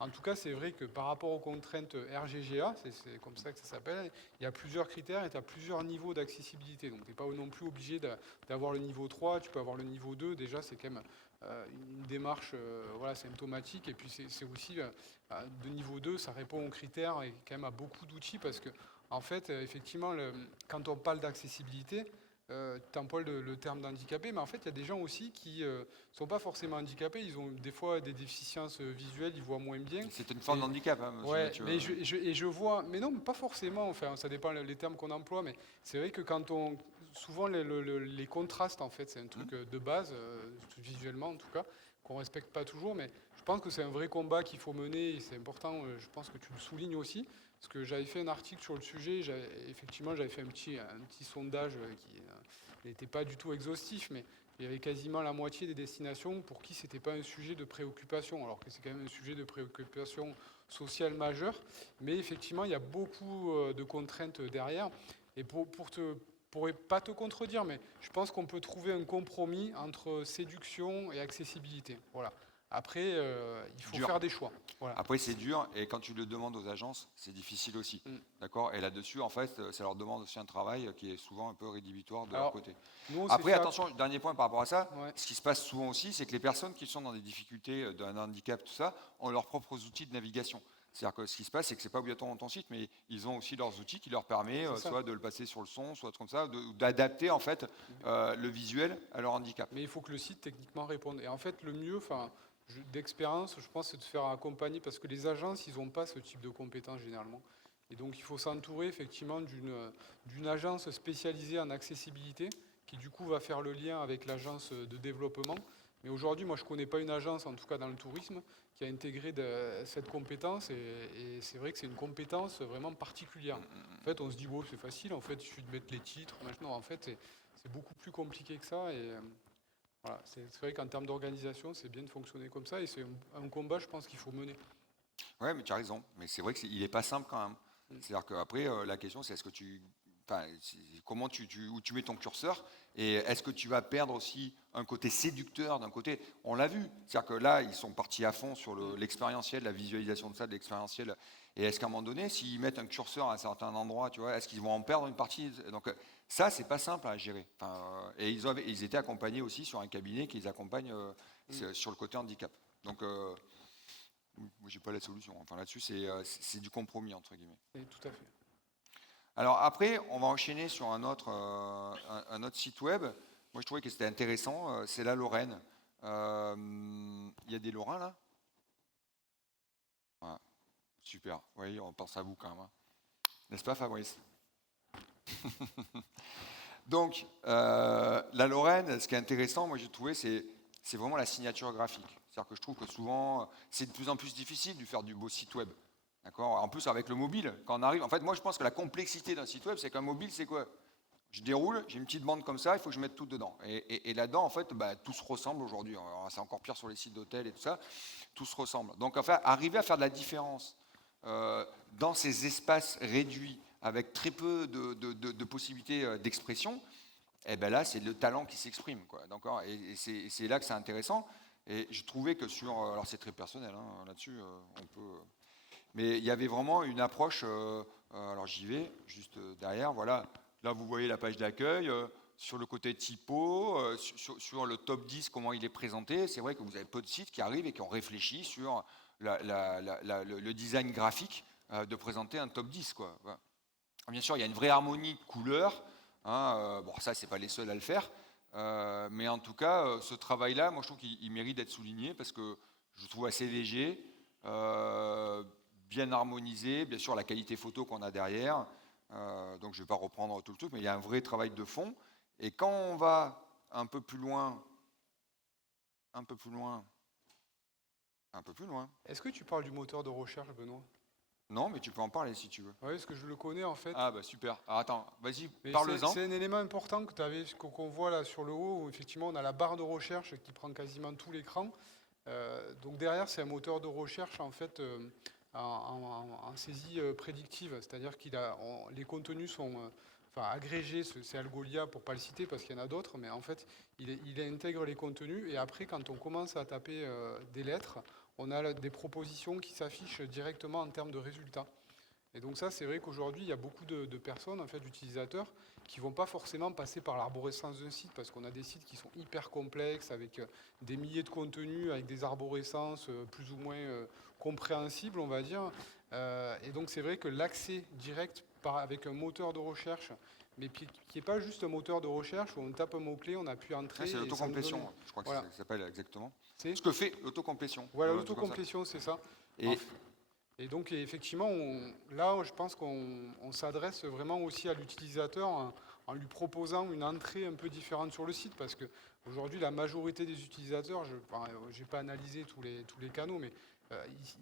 en tout cas, c'est vrai que par rapport aux contraintes RGGA, c'est comme ça que ça s'appelle, il y a plusieurs critères et tu as plusieurs niveaux d'accessibilité. Donc, tu n'es pas non plus obligé d'avoir le niveau 3, tu peux avoir le niveau 2. Déjà, c'est quand même une démarche symptomatique. Et puis, c'est aussi, de niveau 2, ça répond aux critères et quand même à beaucoup d'outils parce que, en fait, effectivement, quand on parle d'accessibilité, tu emploies le terme d'handicapé, mais en fait, il y a des gens aussi qui ne sont pas forcément handicapés. Ils ont des fois des déficiences visuelles, ils voient moins bien. C'est une forme d'handicap, monsieur Ouais, Mathieu. mais je vois, mais non, pas forcément. Enfin, ça dépend les termes qu'on emploie, mais c'est vrai que souvent les contrastes, en fait, c'est un truc de base, visuellement en tout cas, qu'on respecte pas toujours, mais je pense que c'est un vrai combat qu'il faut mener et c'est important. Je pense que tu le soulignes aussi. Parce que j'avais fait un article sur le sujet, effectivement j'avais fait un petit sondage qui n'était pas du tout exhaustif, mais il y avait quasiment la moitié des destinations pour qui ce n'était pas un sujet de préoccupation, alors que c'est quand même un sujet de préoccupation sociale majeure. Mais effectivement, il y a beaucoup de contraintes derrière. Et pour pas te contredire, mais je pense qu'on peut trouver un compromis entre séduction et accessibilité. Voilà. Après, il faut faire des choix. Voilà. Après, c'est dur, et quand tu le demandes aux agences, c'est difficile aussi. D'accord. Et là-dessus, en fait, ça leur demande aussi un travail qui est souvent un peu rédhibitoire de leur côté. Après, attention, dernier point par rapport à ça, ce qui se passe souvent aussi, c'est que les personnes qui sont dans des difficultés d'un handicap, tout ça, ont leurs propres outils de navigation. C'est-à-dire que ce qui se passe, c'est que ce n'est pas obligatoire dans ton site, mais ils ont aussi leurs outils qui leur permettent soit de le passer sur le son, soit comme ça, d'adapter en fait le visuel à leur handicap. Mais il faut que le site techniquement réponde. Et en fait, le mieux, d'expérience, je pense, c'est de se faire accompagner parce que les agences, ils n'ont pas ce type de compétences généralement. Et donc, il faut s'entourer effectivement d'une agence spécialisée en accessibilité qui, du coup, va faire le lien avec l'agence de développement. Mais aujourd'hui, moi, je ne connais pas une agence, en tout cas dans le tourisme, qui a intégré cette compétence. Et c'est vrai que c'est une compétence vraiment particulière. En fait, on se dit, c'est facile, en fait, il suffit de mettre les titres. Maintenant, en fait, c'est beaucoup plus compliqué que ça. Et Voilà, c'est vrai qu'en termes d'organisation, c'est bien de fonctionner comme ça et c'est un combat, je pense, qu'il faut mener. Ouais, mais tu as raison. Mais c'est vrai qu'il n'est pas simple quand même. Mm. C'est-à-dire qu'après, la question, c'est enfin, comment où tu mets ton curseur et est-ce que tu vas perdre aussi un côté séducteur d'un côté. On l'a vu. C'est-à-dire que là, ils sont partis à fond sur l'expérientiel, la visualisation de ça, de l'expérientiel. Et est-ce qu'à un moment donné, s'ils mettent un curseur à un certain endroit, tu vois, est-ce qu'ils vont en perdre une partie? Donc ça, c'est pas simple à gérer. Enfin, et ils étaient accompagnés aussi sur un cabinet qui les accompagne sur le côté handicap. Donc moi, j'ai pas la solution. Enfin, là-dessus, c'est du compromis, entre guillemets. Et tout à fait. Alors après, on va enchaîner sur un autre site web. Moi, je trouvais que c'était intéressant. C'est la Lorraine. Il y a des Lorrains, là? Voilà. Super. Oui, on pense à vous quand même, hein. N'est-ce pas, Fabrice? Donc, la Lorraine, ce qui est intéressant, moi, j'ai trouvé, c'est vraiment la signature graphique. C'est-à-dire que je trouve que souvent, c'est de plus en plus difficile de faire du beau site web. D'accord? En plus, avec le mobile, quand on arrive. En fait, moi, je pense que la complexité d'un site web, c'est qu'un mobile, c'est quoi? Je déroule, j'ai une petite bande comme ça, il faut que je mette tout dedans. Et là-dedans, en fait, bah, tout se ressemble aujourd'hui. C'est encore pire sur les sites d'hôtels et tout ça. Tout se ressemble. Donc, en fait, arriver à faire de la différence dans ces espaces réduits, avec très peu de possibilités d'expression, et ben là, c'est le talent qui s'exprime, quoi. D'accord? Et c'est là que c'est intéressant. Et je trouvais que alors c'est très personnel, hein, là-dessus, on peut. Mais il y avait vraiment une approche. Alors j'y vais, juste derrière, voilà. Là, vous voyez la page d'accueil. Sur le côté typo, sur le top 10, comment il est présenté. C'est vrai que vous avez peu de sites qui arrivent et qui ont réfléchi sur le design graphique de présenter un top 10, quoi. Voilà. Bien sûr, il y a une vraie harmonie de couleurs. Hein, bon, ça, c'est pas les seuls à le faire. Mais en tout cas, ce travail-là, moi, je trouve qu'il mérite d'être souligné parce que je le trouve assez léger, bien harmonisé. Bien sûr, la qualité photo qu'on a derrière. Donc, je ne vais pas reprendre tout le truc, mais il y a un vrai travail de fond. Et quand on va un peu plus loin, un peu plus loin, un peu plus loin. Est-ce que tu parles du moteur de recherche, Benoît? Non, mais tu peux en parler si tu veux. Oui, parce que je le connais en fait. Ah bah super. Alors, attends, vas-y, Mais parle-en. c'est un élément important qu'on voit là sur le haut, où effectivement on a la barre de recherche qui prend quasiment tout l'écran. Donc derrière, c'est un moteur de recherche en fait en saisie prédictive, c'est-à-dire les contenus sont agrégés, c'est Algolia pour pas le citer parce qu'il y en a d'autres, mais en fait il intègre les contenus et après quand on commence à taper des lettres, on a des propositions qui s'affichent directement en termes de résultats. Et donc ça, c'est vrai qu'aujourd'hui, il y a beaucoup de personnes, en fait, d'utilisateurs, qui ne vont pas forcément passer par l'arborescence d'un site, parce qu'on a des sites qui sont hyper complexes, avec des milliers de contenus, avec des arborescences plus ou moins compréhensibles, on va dire. Et donc c'est vrai que l'accès direct avec un moteur de recherche, mais qui n'est pas juste un moteur de recherche où on tape un mot-clé, on appuie Entrée. C'est l'autocomplétion, je crois que voilà. ça s'appelle exactement. C'est Ce que fait l'autocomplétion. Voilà, l'autocomplétion, c'est ça. Et donc, effectivement, là, je pense qu'on s'adresse vraiment aussi à l'utilisateur en lui proposant une entrée un peu différente sur le site, parce qu'aujourd'hui, la majorité des utilisateurs, je n'ai pas analysé tous les canaux, mais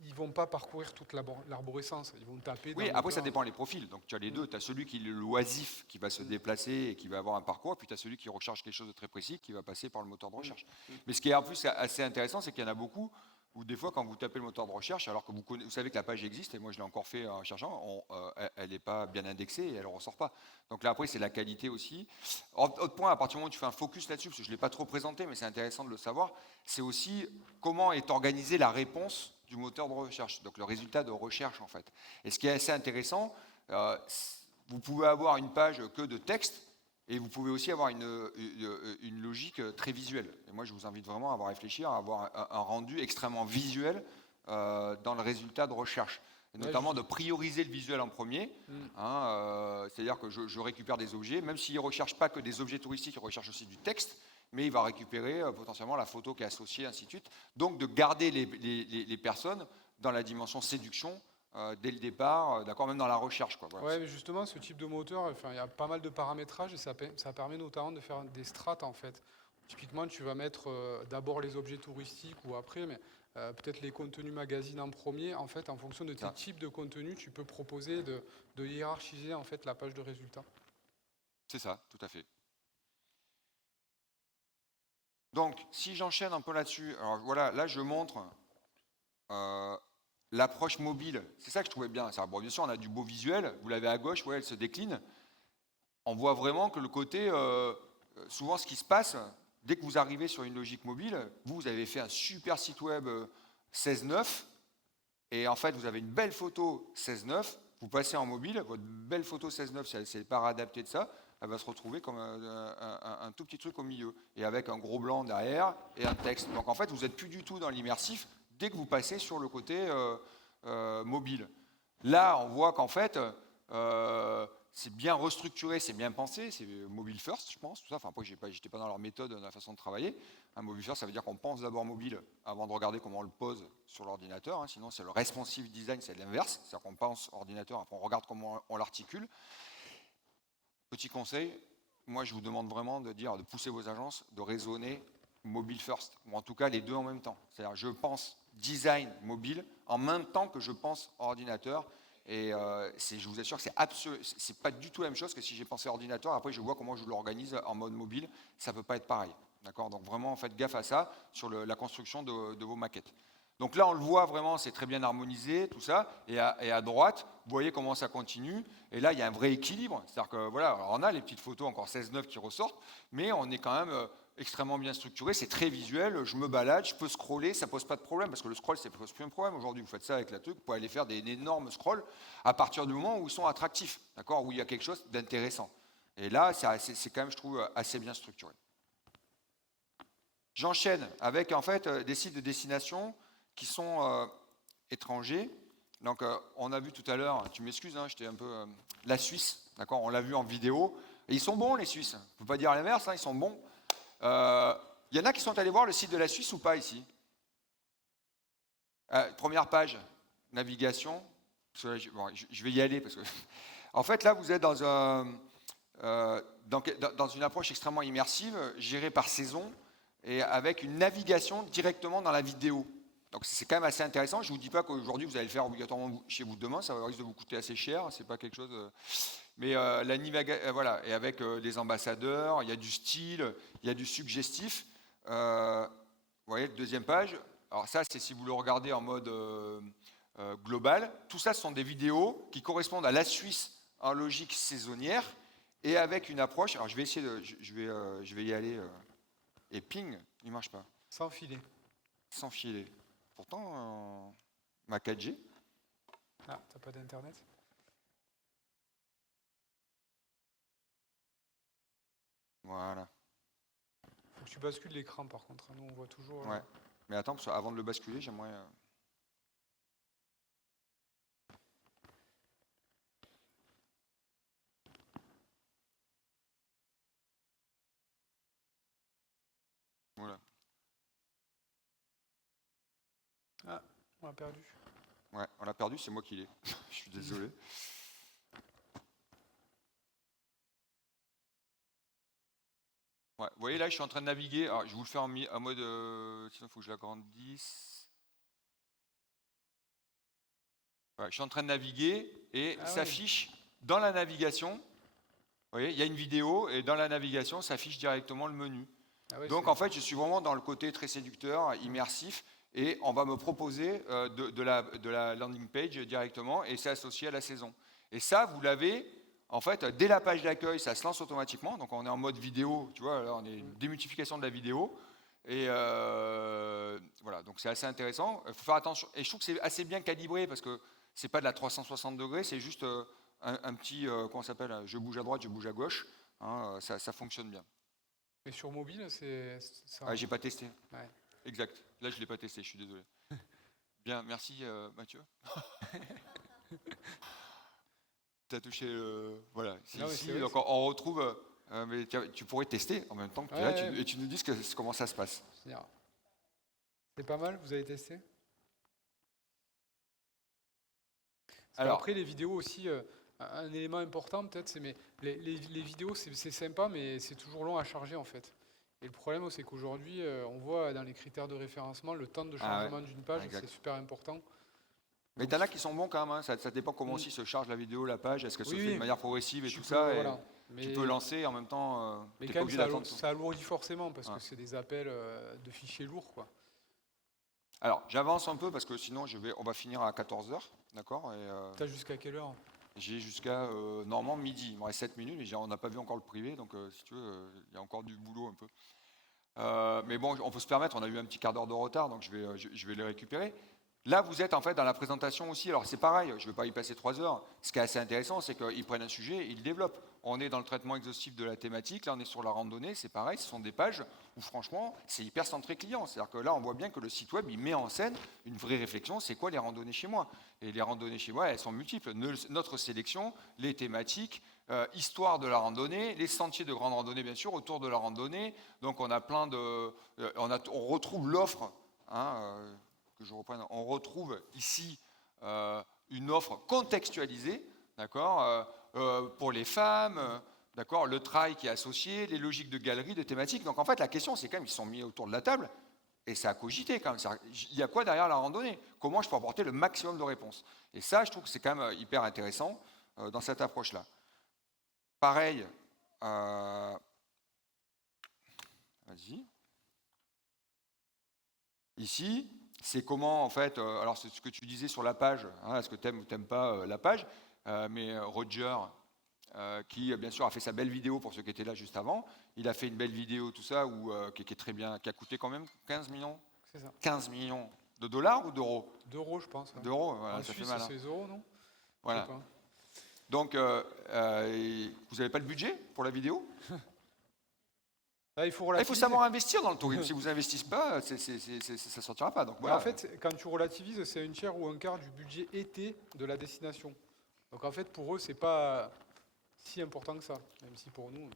ils ne vont pas parcourir toute l'arborescence. Ils vont taper dans Oui, le après, ça moteur. dépend des profils. Donc, tu as les deux. Tu as celui qui est l'oisif, qui va se déplacer et qui va avoir un parcours, puis tu as celui qui recherche quelque chose de très précis, qui va passer par le moteur de recherche. Mais ce qui est en plus assez intéressant, c'est qu'il y en a beaucoup ou des fois, quand vous tapez le moteur de recherche, alors que vous savez que la page existe, et moi je l'ai encore fait en cherchant, elle n'est pas bien indexée et elle ne ressort pas. Donc là, après, c'est la qualité aussi. Autre point, à partir du moment où tu fais un focus là-dessus, parce que je ne l'ai pas trop présenté, mais c'est intéressant de le savoir, c'est aussi comment est organisée la réponse du moteur de recherche, donc le résultat de recherche en fait. Et ce qui est assez intéressant, vous pouvez avoir une page que de texte, et vous pouvez aussi avoir une logique très visuelle. Et moi, je vous invite vraiment à réfléchir, à avoir un rendu extrêmement visuel dans le résultat de recherche. Et notamment de prioriser le visuel en premier. C'est-à-dire que je récupère des objets, même s'il ne recherche pas que des objets touristiques, il recherche aussi du texte, mais il va récupérer potentiellement la photo qui est associée, ainsi de suite. Donc de garder les personnes dans la dimension séduction, dès le départ, d'accord, même dans la recherche, quoi. Voilà. Ouais, mais justement, ce type de moteur, il y a pas mal de paramétrages et ça permet notamment de faire des strates en fait. Typiquement, tu vas mettre d'abord les objets touristiques ou après, mais peut-être les contenus magazines en premier. En fait, en fonction de tes types de contenus, tu peux proposer de hiérarchiser en fait la page de résultats. C'est ça, tout à fait. Donc, si j'enchaîne un peu là-dessus, alors voilà, là je montre l'approche mobile. C'est ça que je trouvais bien. Bon, bien sûr, on a du beau visuel. Vous l'avez à gauche, ouais, elle se décline. On voit vraiment que le côté, souvent ce qui se passe, dès que vous arrivez sur une logique mobile, vous avez fait un super site web 16.9, et en fait, vous avez une belle photo 16.9, vous passez en mobile, votre belle photo 16.9, si elle ne s'est pas adaptée de ça, elle va se retrouver comme un tout petit truc au milieu, et avec un gros blanc derrière et un texte. Donc en fait, vous n'êtes plus du tout dans l'immersif dès que vous passez sur le côté mobile. Là, on voit qu'en fait, c'est bien restructuré, c'est bien pensé, c'est mobile first, je pense. Tout ça. Enfin, après, j'étais pas dans leur méthode, dans la façon de travailler. Un mobile first, ça veut dire qu'on pense d'abord mobile avant de regarder comment on le pose sur l'ordinateur. Hein. Sinon, c'est le responsive design, c'est l'inverse. C'est-à-dire qu'on pense ordinateur, après on regarde comment on l'articule. Petit conseil, moi, je vous demande vraiment de pousser vos agences, de raisonner mobile first, ou en tout cas les deux en même temps. C'est-à-dire, je pense design mobile en même temps que je pense ordinateur. Et je vous assure que c'est pas du tout la même chose que si j'ai pensé ordinateur. Après, je vois comment je l'organise en mode mobile. Ça ne peut pas être pareil. D'accord ? Donc vraiment, faites gaffe à ça sur la construction de vos maquettes. Donc là, on le voit vraiment, c'est très bien harmonisé, tout ça. Et à droite, vous voyez comment ça continue. Et là, il y a un vrai équilibre. C'est-à-dire que voilà, alors on a les petites photos encore 16.9 qui ressortent, mais on est quand même extrêmement bien structuré. C'est très visuel. Je me balade, je peux scroller, ça pose pas de problème parce que le scroll, c'est plus un problème aujourd'hui. Vous faites ça avec la truc, vous pouvez aller faire des énormes scrolls à partir du moment où ils sont attractifs, d'accord, où il y a quelque chose d'intéressant. Et là, c'est quand même, je trouve, assez bien structuré. J'enchaîne avec en fait des sites de destination qui sont étrangers. Donc, on a vu tout à l'heure, tu m'excuses, hein, j'étais un peu. La Suisse, d'accord, on l'a vu en vidéo. Et ils sont bons, les Suisses. On ne peut pas dire l'inverse, hein, ils sont bons. Il y en a qui sont allés voir le site de la Suisse ou pas ici? Première page, navigation. Je vais y aller parce que. En fait, là, vous êtes dans une approche extrêmement immersive, gérée par saison, et avec une navigation directement dans la vidéo. Donc c'est quand même assez intéressant. Je ne vous dis pas qu'aujourd'hui vous allez le faire obligatoirement chez vous demain, ça risque de vous coûter assez cher, c'est pas quelque chose. Mais la navigation, voilà, et avec des ambassadeurs, il y a du style, il y a du suggestif. Vous voyez, deuxième page. Alors ça, c'est si vous le regardez en mode global. Tout ça, ce sont des vidéos qui correspondent à la Suisse en logique saisonnière et avec une approche. Alors je vais essayer de, je vais y aller. Et ping, il ne marche pas. Sans filet. Sans filet. Pourtant, ma 4G. Ah, t'as pas d'internet? Voilà. Faut que tu bascules l'écran par contre. Nous on voit toujours. Ouais. Mais attends, parce qu'avant de le basculer, j'aimerais. Voilà. Ah, on l'a perdu. Ouais, on l'a perdu, c'est moi qui l'ai. Je suis désolé. Ouais, vous voyez là, je suis en train de naviguer. Alors, je vais vous le faire en mode. Sinon, il faut que je l'agrandisse. Ouais, je suis en train de naviguer et s'affiche dans la navigation. Vous voyez, il y a une vidéo et dans la navigation s'affiche directement le menu. Ah ouais, donc en fait, je suis vraiment dans le côté très séducteur, immersif, et on va me proposer de la landing page directement, et c'est associé à la saison. Et ça, vous l'avez, en fait, dès la page d'accueil, ça se lance automatiquement, donc on est en mode vidéo, tu vois, là on est une démultiplication de la vidéo, et voilà, donc c'est assez intéressant. Il faut faire attention, et je trouve que c'est assez bien calibré, parce que c'est pas de la 360 degrés, c'est juste un petit, comment ça s'appelle, je bouge à droite, je bouge à gauche, hein, ça fonctionne bien. Mais sur mobile, c'est ça. Ah, j'ai pas testé. Ouais. Exact. Là, je l'ai pas testé, je suis désolé. Bien, merci Mathieu. Tu as touché, voilà. Non, Ici, vrai, donc on retrouve, mais tu pourrais tester en même temps que tu es là, et tu nous dis comment ça se passe. C'est pas mal, vous avez testé? Alors, après, les vidéos aussi, un élément important peut-être, c'est mais les vidéos, c'est sympa, mais c'est toujours long à charger en fait. Et le problème, c'est qu'aujourd'hui, on voit dans les critères de référencement, le temps de chargement d'une page, c'est super important. Mais il y en a qui sont bons quand même, hein. Ça dépend comment aussi se charge la vidéo, la page, est-ce qu'elle se fait de manière progressive et tout ça. Voilà. tu peux lancer en même temps. Mais T'es quand pas même, obligé d'attendre. ça alourdit forcément parce Ouais. que c'est des appels de fichiers lourds, quoi. Alors, j'avance un peu parce que sinon, on va finir à 14 h, d'accord. T'as jusqu'à quelle heure? J'ai jusqu'à normalement midi. Il me reste 7 minutes, mais on n'a pas vu encore le privé, donc si tu veux, il y a encore du boulot un peu. Mais bon, on peut se permettre, on a eu un petit quart d'heure de retard, donc je vais les récupérer. Là, vous êtes en fait dans la présentation aussi. Alors, c'est pareil, je ne vais pas y passer 3 heures. Ce qui est assez intéressant, c'est qu'ils prennent un sujet et ils le développent. On est dans le traitement exhaustif de la thématique. Là, on est sur la randonnée. C'est pareil, ce sont des pages où, franchement, c'est hyper centré client. C'est-à-dire que là, on voit bien que le site web, il met en scène une vraie réflexion. C'est quoi les randonnées chez moi? Et les randonnées chez moi, elles sont multiples. Notre sélection, les thématiques, histoire de la randonnée, les sentiers de grande randonnée, bien sûr, autour de la randonnée. Donc, on a plein de... on retrouve l'offre, que je reprenne, on retrouve ici une offre contextualisée, d'accord, pour les femmes, d'accord, le trail qui est associé, les logiques de galerie, de thématiques. Donc en fait, la question, c'est quand même, ils sont mis autour de la table, et ça a cogité quand même. Il y a quoi derrière la randonnée? Comment je peux apporter le maximum de réponses? Et ça, je trouve que c'est quand même hyper intéressant dans cette approche-là. Pareil, vas-y. Ici, c'est comment, en fait, alors c'est ce que tu disais sur la page, est-ce que tu aimes ou tu n'aimes pas la page, mais Roger, qui bien sûr a fait sa belle vidéo pour ceux qui étaient là juste avant, il a fait une belle vidéo, tout ça, qui est très bien, qui a coûté quand même 15 millions. C'est ça. 15 millions de dollars ou d'euros? D'euros, je pense. Ouais. D'euros, voilà, En ça Suisse, fait mal. c'est les euros, non? Voilà. Je sais pas. Donc, vous n'avez pas le budget pour la vidéo? Là, il faut Il faut savoir investir dans le tourisme. Si vous n'investissez pas, ça ne sortira pas. Donc, voilà. En fait, quand tu relativises, c'est un tiers ou un quart du budget été de la destination. Donc en fait, pour eux, c'est pas si important que ça, même si pour nous.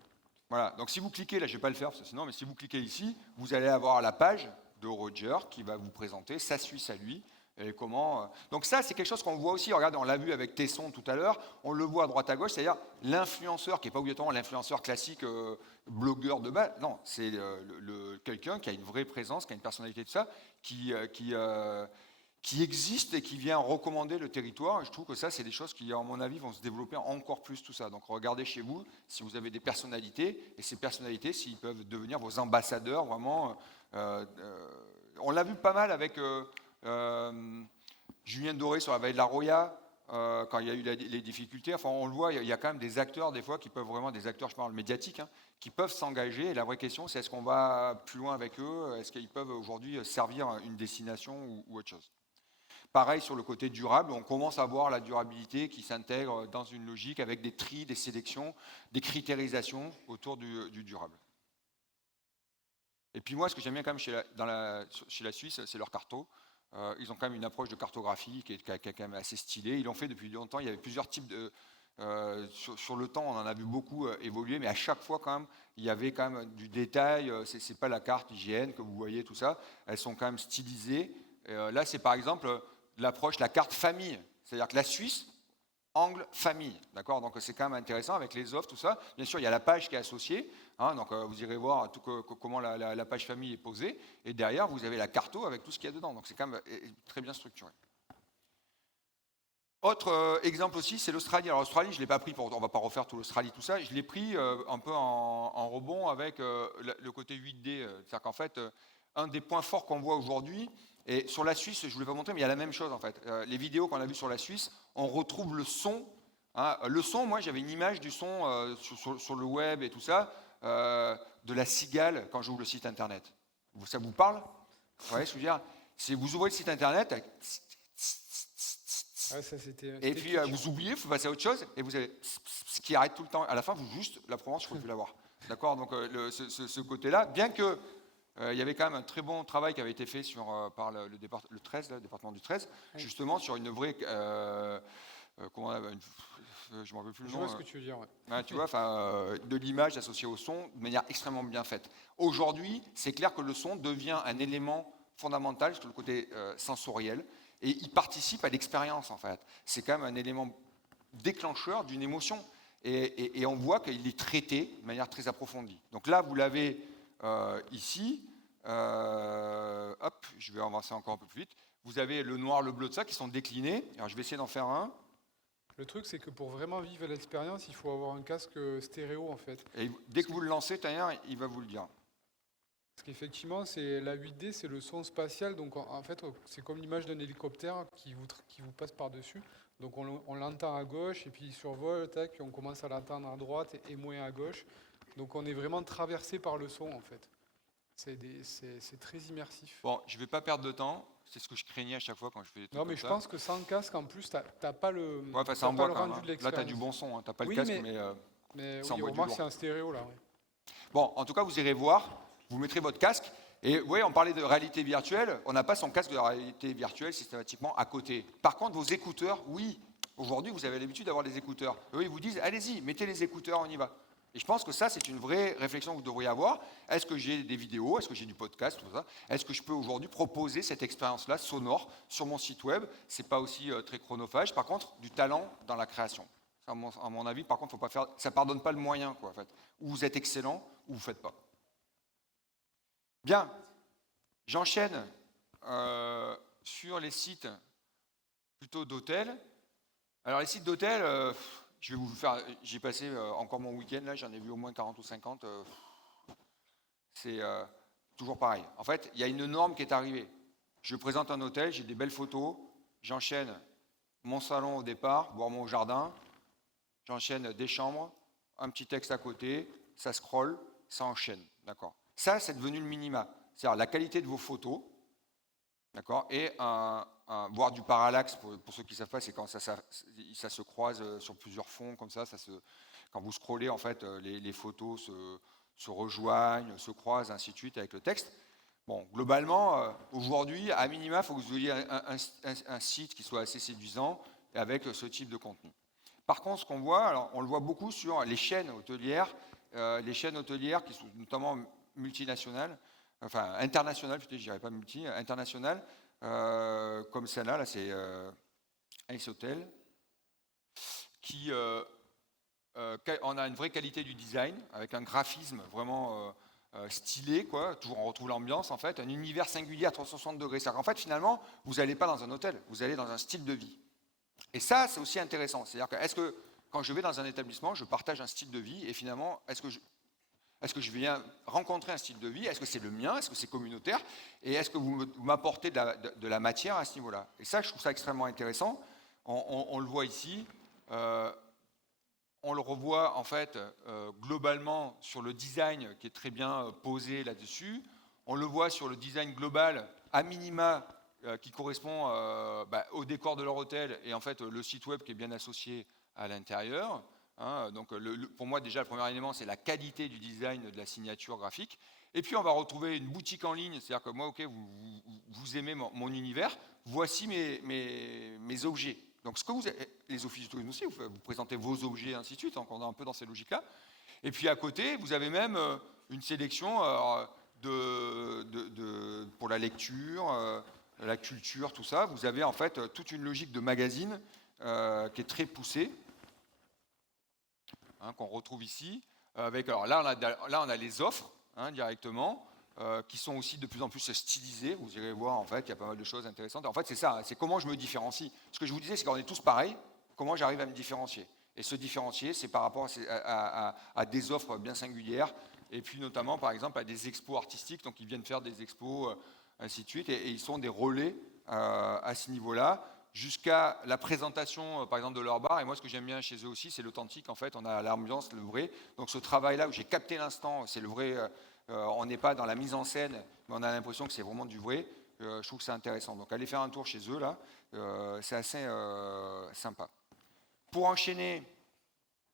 Voilà, donc si vous cliquez, là je ne vais pas le faire, parce que sinon, mais si vous cliquez ici, vous allez avoir la page de Roger qui va vous présenter sa Suisse à lui. Et comment, donc ça, c'est quelque chose qu'on voit aussi, regardez, on l'a vu avec Tesson tout à l'heure, on le voit à droite à gauche, c'est-à-dire l'influenceur, qui n'est pas obligatoirement l'influenceur classique, blogueur de base, non, c'est quelqu'un qui a une vraie présence, qui a une personnalité de ça, qui existe et qui vient recommander le territoire. Et je trouve que ça, c'est des choses qui, à mon avis, vont se développer encore plus, tout ça. Donc regardez chez vous, si vous avez des personnalités, et ces personnalités, s'ils peuvent devenir vos ambassadeurs, vraiment. On l'a vu pas mal avec Julien Doré sur la vallée de la Roya, quand il y a eu les difficultés. Enfin, on le voit, il y a quand même des acteurs, des fois, qui peuvent vraiment, des acteurs, je parle médiatiques, qui peuvent s'engager. Et la vraie question, c'est est-ce qu'on va plus loin avec eux? Est-ce qu'ils peuvent aujourd'hui servir une destination ou autre chose? Pareil sur le côté durable, on commence à voir la durabilité qui s'intègre dans une logique avec des tris, des sélections, des critérisations autour du durable. Et puis moi, ce que j'aime bien quand même chez la Suisse, c'est leur carto. Ils ont quand même une approche de cartographie qui est quand même assez stylée. Ils l'ont fait depuis longtemps. Il y avait plusieurs types de... sur le temps, on en a vu beaucoup évoluer, mais à chaque fois, quand même, il y avait quand même du détail. C'est pas la carte IGN que vous voyez, tout ça. Elles sont quand même stylisées. Là, c'est par exemple l'approche, la carte famille. C'est-à-dire que la Suisse, angle famille. D'accord? Donc c'est quand même intéressant avec les offres, tout ça. Bien sûr, il y a la page qui est associée. Donc vous irez voir comment la page famille est posée. Et derrière, vous avez la carto avec tout ce qu'il y a dedans. Donc c'est quand même très bien structuré. Autre exemple aussi, c'est l'Australie. Alors l'Australie, je ne l'ai pas pris, on ne va pas refaire tout l'Australie, tout ça. Je l'ai pris un peu en rebond avec le côté 8D. C'est-à-dire qu'en fait, un des points forts qu'on voit aujourd'hui, et sur la Suisse, je ne voulais pas montrer, mais il y a la même chose en fait. Les vidéos qu'on a vues sur la Suisse, on retrouve le son. Le son, moi j'avais une image du son sur le web et tout ça, de la cigale quand j'ouvre le site internet. Ça vous parle? Ouais, je veux dire, vous ouvrez le site internet, avec... et puis vous oubliez, vous passez à autre chose, et vous avez ce qui arrête tout le temps. À la fin, vous juste la Provence, je ne peux plus la voir. D'accord? Donc ce côté-là, bien que il y avait quand même un très bon travail qui avait été fait par le département du 13, justement sur une vraie... je ne m'en veux plus le nom. Je vois ce que tu veux dire. Ouais. Tu vois, de l'image associée au son de manière extrêmement bien faite. Aujourd'hui, c'est clair que le son devient un élément fondamental sur le côté sensoriel et il participe à l'expérience en fait. C'est quand même un élément déclencheur d'une émotion et on voit qu'il est traité de manière très approfondie. Donc là, vous l'avez ici. Hop, je vais avancer encore un peu plus vite. Vous avez le noir, le bleu de ça qui sont déclinés. Alors je vais essayer d'en faire un. Le truc, c'est que pour vraiment vivre l'expérience, il faut avoir un casque stéréo, en fait. Et dès que vous le lancez, Taillard, il va vous le dire. Parce qu'effectivement, la 8D, c'est le son spatial. Donc, en fait, c'est comme l'image d'un hélicoptère qui vous passe par-dessus. Donc, on l'entend à gauche, et puis il survole, tac, puis on commence à l'entendre à droite et moins à gauche. Donc, on est vraiment traversé par le son, en fait. C'est très immersif. Bon, je ne vais pas perdre de temps. C'est ce que je craignais à chaque fois quand je fais des trucs Non, mais comme je ça. pense que sans casque, en plus, t'as pas le, Ouais, enfin, ça t'as pas envoie le quand même, rendu hein. de Là, l'expérience. tu as du bon son. Tu n'as pas Oui, le casque, mais ça oui, envoie au du moins, lourd. c'est en stéréo, là. Oui. Bon, en tout cas, vous irez voir. Vous mettrez votre casque. Et oui, on parlait de réalité virtuelle. On n'a pas son casque de réalité virtuelle systématiquement à côté. Par contre, vos écouteurs, oui. Aujourd'hui, vous avez l'habitude d'avoir des écouteurs. Eux, ils vous disent, allez-y, mettez les écouteurs, on y va. Et je pense que ça, c'est une vraie réflexion que vous devriez avoir. Est-ce que j'ai des vidéos? Est-ce que j'ai du podcast? Tout ça. Est-ce que je peux aujourd'hui proposer cette expérience-là sonore sur mon site web? Ce n'est pas aussi très chronophage. Par contre, du talent dans la création. Ça, à mon avis, par contre, faut pas faire, ça ne pardonne pas le moyen, quoi, en fait. Ou vous êtes excellent, ou vous ne faites pas. Bien. J'enchaîne sur les sites plutôt d'hôtels. Alors, les sites d'hôtels, je vais vous faire. J'ai passé encore mon week-end, là, j'en ai vu au moins 40 ou 50. C'est toujours pareil. En fait, il y a une norme qui est arrivée. Je présente un hôtel, j'ai des belles photos, j'enchaîne mon salon au départ, voire mon jardin, j'enchaîne des chambres, un petit texte à côté, ça scrolle, ça enchaîne. D'accord. Ça, c'est devenu le minima. C'est-à-dire la qualité de vos photos, d'accord, et voire du parallaxe, pour ceux qui ne savent pas, c'est quand ça se croise sur plusieurs fonds, comme ça quand vous scrollez, en fait, les photos se rejoignent, se croisent, ainsi de suite, avec le texte. Bon, globalement, aujourd'hui, à minima, il faut que vous ayez un site qui soit assez séduisant avec ce type de contenu. Par contre, ce qu'on voit, alors, on le voit beaucoup sur les chaînes hôtelières qui sont notamment multinationales, enfin internationales, peut-être je dirais pas multi, internationales, comme celle-là, là, c'est Ace Hotel, qui on a une vraie qualité du design, avec un graphisme vraiment stylé, quoi. Toujours, on retrouve l'ambiance, en fait, un univers singulier à 360 degrés. C'est-à-dire qu'en fait, finalement, vous n'allez pas dans un hôtel, vous allez dans un style de vie. Et ça, c'est aussi intéressant. C'est-à-dire que, est-ce que quand je vais dans un établissement, je partage un style de vie, et finalement, est-ce que je viens rencontrer un style de vie? Est-ce que c'est le mien? Est-ce que c'est communautaire? Et est-ce que vous m'apportez de la matière à ce niveau-là? Et ça, je trouve ça extrêmement intéressant. On le voit ici. On le revoit en fait globalement sur le design qui est très bien posé là-dessus. On le voit sur le design global à minima qui correspond au décor de leur hôtel et en fait le site web qui est bien associé à l'intérieur. Hein, donc pour moi déjà le premier élément c'est la qualité du design de la signature graphique. Et puis on va retrouver une boutique en ligne, c'est-à-dire que moi ok vous aimez mon univers, voici mes objets. Donc ce que les offices de tourisme aussi, vous présentez vos objets et ainsi de suite, donc on est un peu dans ces logiques-là. Et puis à côté, vous avez même une sélection pour la lecture, la culture, tout ça. Vous avez en fait toute une logique de magazine qui est très poussée, hein, qu'on retrouve ici. Alors là, on a les offres hein, directement. Qui sont aussi de plus en plus stylisés. Vous irez voir, en fait, il y a pas mal de choses intéressantes. En fait, c'est ça, c'est comment je me différencie. Ce que je vous disais, c'est qu'on est tous pareils, comment j'arrive à me différencier. Et se différencier, c'est par rapport à des offres bien singulières, et puis notamment, par exemple, à des expos artistiques, donc ils viennent faire des expos, ainsi de suite, et ils sont des relais à ce niveau-là, jusqu'à la présentation, par exemple, de leur bar. Et moi, ce que j'aime bien chez eux aussi, c'est l'authentique, en fait, on a l'ambiance, le vrai. Donc ce travail-là, où j'ai capté l'instant, c'est le vrai... on n'est pas dans la mise en scène, mais on a l'impression que c'est vraiment du vrai. Je trouve que c'est intéressant. Donc allez faire un tour chez eux, là. C'est assez sympa. Pour enchaîner,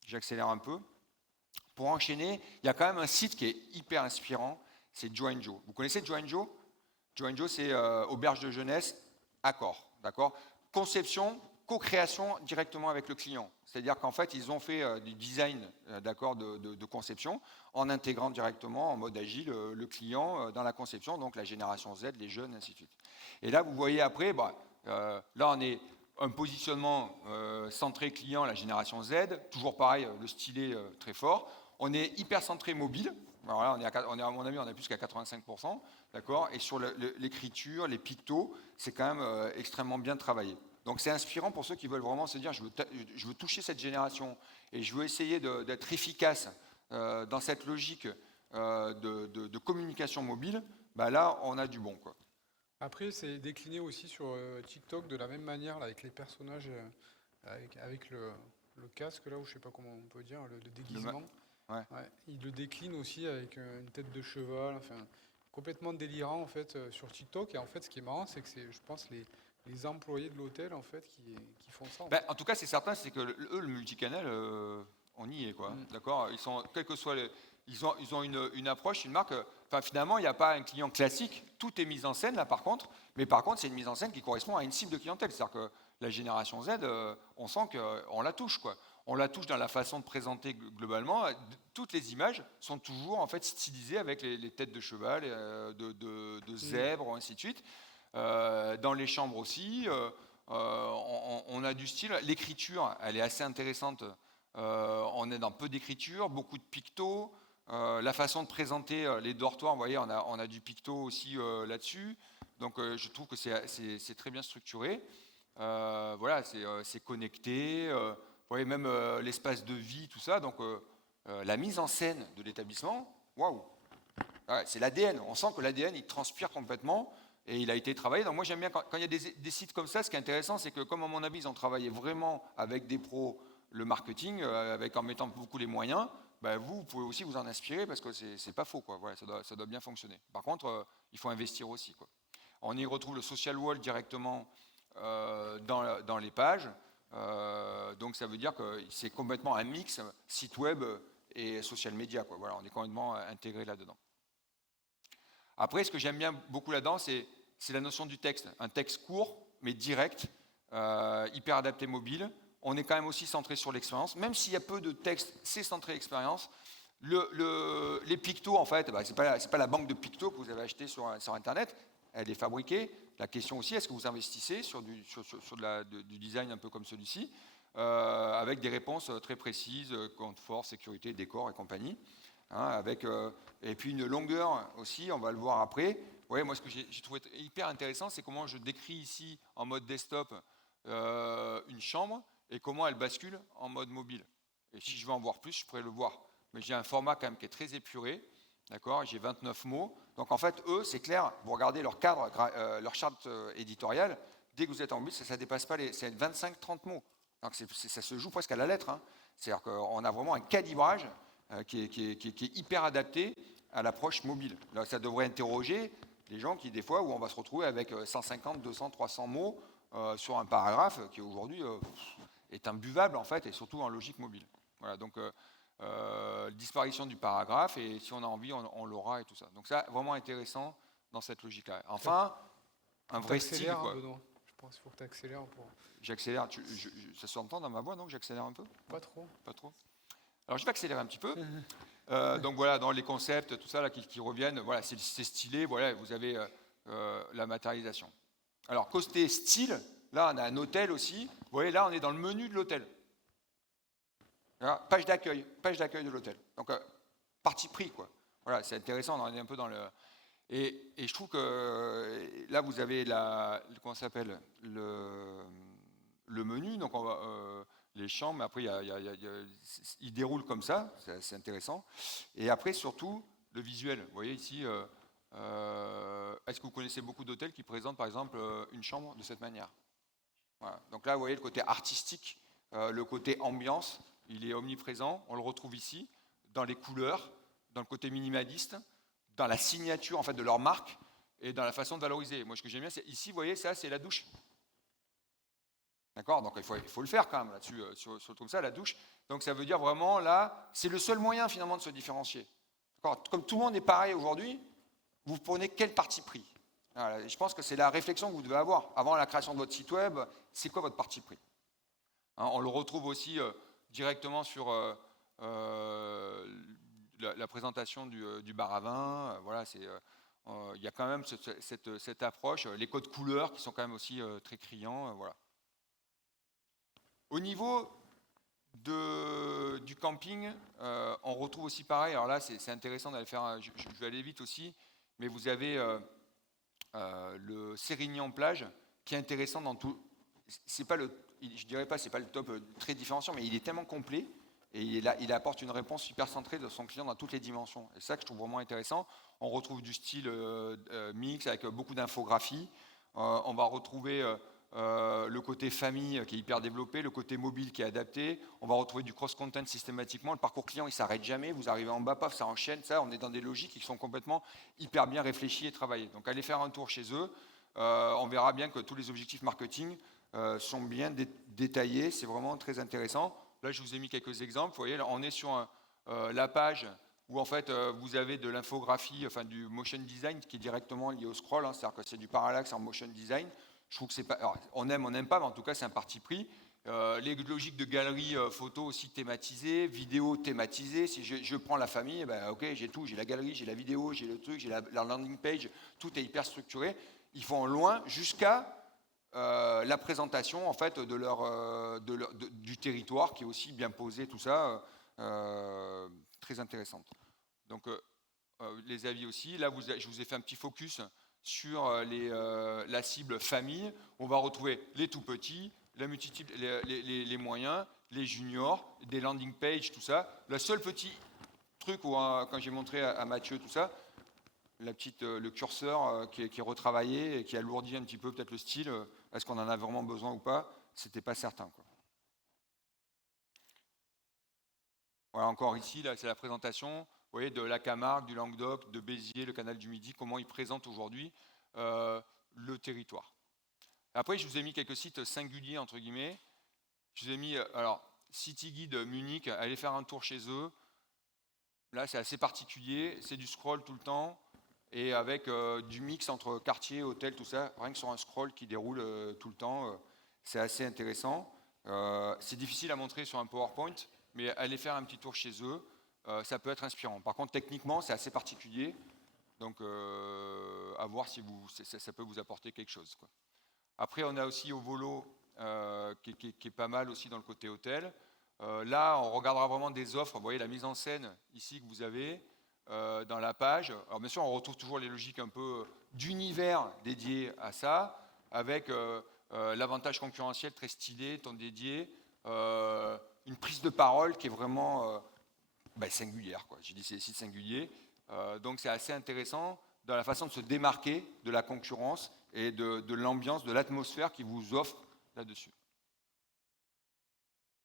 j'accélère un peu. Pour enchaîner, il y a quand même un site qui est hyper inspirant, c'est Joe & Joe. Vous connaissez Joe & Joe? Joe & Joe, c'est auberge de jeunesse, Accor. D'accord? Conception, co-création directement avec le client. C'est-à-dire qu'en fait, ils ont fait du design de conception en intégrant directement en mode agile le client dans la conception, donc la génération Z, les jeunes, ainsi de suite. Et là, vous voyez après, là, on est un positionnement centré client, la génération Z, toujours pareil, le stylet très fort. On est hyper centré mobile. Alors là, à mon avis, on a plus qu'à 85%, d'accord. Et sur l'écriture, les pictos, c'est quand même extrêmement bien travaillé. Donc c'est inspirant pour ceux qui veulent vraiment se dire je veux toucher cette génération et je veux essayer d'être efficace dans cette logique de communication mobile. Bah là, on a du bon, quoi. Après, c'est décliné aussi sur TikTok de la même manière, là, avec les personnages, avec le casque, là, ou je sais pas comment on peut dire, le déguisement. Ouais. Ouais, il le décline aussi avec une tête de cheval, enfin, complètement délirant, en fait, sur TikTok. Et en fait, ce qui est marrant, c'est que c'est, je pense, les employés de l'hôtel, en fait, qui font ça. En tout cas, c'est certain, c'est que eux, le multicanal, on y est, quoi. D'accord. Ils sont, quel que soit ils ont une approche, une marque. Enfin, finalement, il n'y a pas un client classique. Tout est mis en scène là, par contre. Mais par contre, c'est une mise en scène qui correspond à une cible de clientèle. C'est-à-dire que la génération Z, on sent qu'on la touche, quoi. On la touche dans la façon de présenter globalement. Toutes les images sont toujours en fait stylisées avec les têtes de cheval, de zèbres, ainsi de suite. Dans les chambres aussi. On a du style. L'écriture, elle est assez intéressante. On est dans peu d'écriture, beaucoup de pictos. La façon de présenter les dortoirs, vous voyez, on a du picto aussi là-dessus. Donc je trouve que c'est très bien structuré. Voilà, c'est connecté. Vous voyez, même l'espace de vie, tout ça. Donc la mise en scène de l'établissement, waouh! Ouais, c'est l'ADN. On sent que l'ADN, il transpire complètement. Et il a été travaillé. Donc moi j'aime bien quand il y a des sites comme ça, ce qui est intéressant, c'est que comme à mon avis ils ont travaillé vraiment avec des pros le marketing, en mettant beaucoup les moyens, ben vous pouvez aussi vous en inspirer parce que c'est pas faux, quoi. Voilà, ça doit bien fonctionner. Par contre, il faut investir aussi, quoi. On y retrouve le social wall directement dans les pages. Donc ça veut dire que c'est complètement un mix site web et social media, quoi. Voilà, on est complètement intégré là-dedans. Après, ce que j'aime bien beaucoup là-dedans, c'est la notion du texte. Un texte court, mais direct, hyper adapté mobile. On est quand même aussi centré sur l'expérience. Même s'il y a peu de texte, c'est centré expérience. Les pictos, en fait, ce n'est pas la banque de pictos que vous avez acheté sur Internet. Elle est fabriquée. La question aussi, est-ce que vous investissez sur du design un peu comme celui-ci, avec des réponses très précises, confort, sécurité, décor et compagnie. Hein, et puis une longueur aussi, on va le voir après. Ouais, moi, ce que j'ai trouvé hyper intéressant, c'est comment je décris ici en mode desktop une chambre et comment elle bascule en mode mobile. Et si je veux en voir plus, je pourrais le voir. Mais j'ai un format quand même qui est très épuré. D'accord, j'ai 29 mots. Donc en fait, eux, c'est clair, vous regardez leur cadre, leur charte éditoriale, dès que vous êtes en mobile, ça ne dépasse pas c'est 25-30 mots. Donc ça se joue presque à la lettre. Hein. C'est-à-dire qu'on a vraiment un calibrage qui est hyper adapté à l'approche mobile. Là, ça devrait interroger les gens qui, des fois, où on va se retrouver avec 150, 200, 300 mots sur un paragraphe qui, aujourd'hui, est imbuvable, en fait, et surtout en logique mobile. Voilà, donc, disparition du paragraphe, et si on a envie, on l'aura, et tout ça. Donc, ça, vraiment intéressant dans cette logique-là. Enfin, un vrai style, quoi. Benoît. Je pense qu'il faut que tu accélères pour... J'accélère. Ça s'entend dans ma voix, donc j'accélère un peu? Pas trop. Pas trop. Alors, je vais accélérer un petit peu. Donc voilà, dans les concepts, tout ça là, qui reviennent, voilà, c'est stylé. Voilà, vous avez la matérialisation. Alors côté style, là on a un hôtel aussi. Vous voyez, là on est dans le menu de l'hôtel. Page d'accueil de l'hôtel. Donc parti pris, quoi. Voilà, c'est intéressant. On est un peu dans le. Et je trouve que là vous avez comment ça s'appelle, le menu. Donc on va les chambres, mais après il déroule comme ça, c'est intéressant. Et après surtout le visuel. Vous voyez ici, est-ce que vous connaissez beaucoup d'hôtels qui présentent par exemple une chambre de cette manière? Voilà. Donc là vous voyez le côté artistique, le côté ambiance, il est omniprésent. On le retrouve ici dans les couleurs, dans le côté minimaliste, dans la signature en fait de leur marque et dans la façon de valoriser. Moi ce que j'aime bien, c'est ici, vous voyez, ça c'est la douche. D'accord, donc il faut le faire quand même là-dessus, sur le truc comme ça, la douche. Donc ça veut dire vraiment, là, c'est le seul moyen finalement de se différencier. Comme tout le monde est pareil aujourd'hui, vous prenez quel parti pris? Voilà, je pense que c'est la réflexion que vous devez avoir. Avant la création de votre site web, c'est quoi votre parti pris? Hein, on le retrouve aussi directement sur la présentation du bar à vin. Voilà, il y a quand même cette approche, les codes couleurs qui sont quand même aussi très criants. Voilà. Au niveau du camping, on retrouve aussi pareil. Alors là, c'est intéressant d'aller faire. Je vais aller vite aussi, mais vous avez le Sérignan plage qui est intéressant dans tout. c'est pas je dirais pas, c'est pas le top très différenciant, mais il est tellement complet et il apporte une réponse super centrée de son client dans toutes les dimensions. Et c'est ça que je trouve vraiment intéressant. On retrouve du style mix avec beaucoup d'infographie. On va retrouver le côté famille qui est hyper développé, le côté mobile qui est adapté. On va retrouver du cross-content systématiquement. Le parcours client, il ne s'arrête jamais. Vous arrivez en bas, paf, ça enchaîne. Ça, on est dans des logiques qui sont complètement hyper bien réfléchies et travaillées. Donc, allez faire un tour chez eux. On verra bien que tous les objectifs marketing sont bien détaillés. C'est vraiment très intéressant. Là, je vous ai mis quelques exemples. Vous voyez, là, on est sur la page où en fait vous avez de l'infographie, enfin du motion design qui est directement lié au scroll. Hein, c'est-à-dire que c'est du parallaxe en motion design. Je trouve que c'est pas. Alors, on n'aime pas, mais en tout cas, c'est un parti pris. Les logiques de galerie photo aussi thématisées, vidéo thématisée. Si je prends la famille, ben, ok, j'ai tout, j'ai la galerie, j'ai la vidéo, j'ai le truc, j'ai la landing page, tout est hyper structuré. Ils vont loin jusqu'à la présentation en fait du territoire qui est aussi bien posé, tout ça, très intéressante. Donc les avis aussi. Là, je vous ai fait un petit focus sur la cible famille. On va retrouver les tout petits, les moyens, les juniors, des landing pages, tout ça. Le seul petit truc où, quand j'ai montré à Mathieu tout ça, le curseur qui est retravaillé et qui alourdit un petit peu peut-être le style, est-ce qu'on en a vraiment besoin ou pas? C'était pas certain, quoi. Voilà, encore ici, là, c'est la présentation, vous voyez, de la Camargue, du Languedoc, de Béziers, le canal du Midi, comment ils présentent aujourd'hui le territoire. Après, je vous ai mis quelques sites singuliers, entre guillemets. Je vous ai mis, alors, City Guide Munich, allez faire un tour chez eux. Là, c'est assez particulier, c'est du scroll tout le temps, et avec du mix entre quartier, hôtel, tout ça, rien que sur un scroll qui déroule tout le temps, c'est assez intéressant. C'est difficile à montrer sur un PowerPoint, mais allez faire un petit tour chez eux, ça peut être inspirant. Par contre, techniquement, c'est assez particulier, donc à voir si ça peut vous apporter quelque chose, quoi. Après, on a aussi au Volo, qui est pas mal aussi dans le côté hôtel. Là, on regardera vraiment des offres. Vous voyez la mise en scène ici que vous avez dans la page. Alors bien sûr, on retrouve toujours les logiques un peu d'univers dédiés à ça, avec l'avantage concurrentiel très stylé, ton dédié, une prise de parole qui est vraiment singulière, quoi. J'ai dit c'est des sites singuliers. Donc c'est assez intéressant dans la façon de se démarquer de la concurrence et de l'ambiance, de l'atmosphère qui vous offre là-dessus.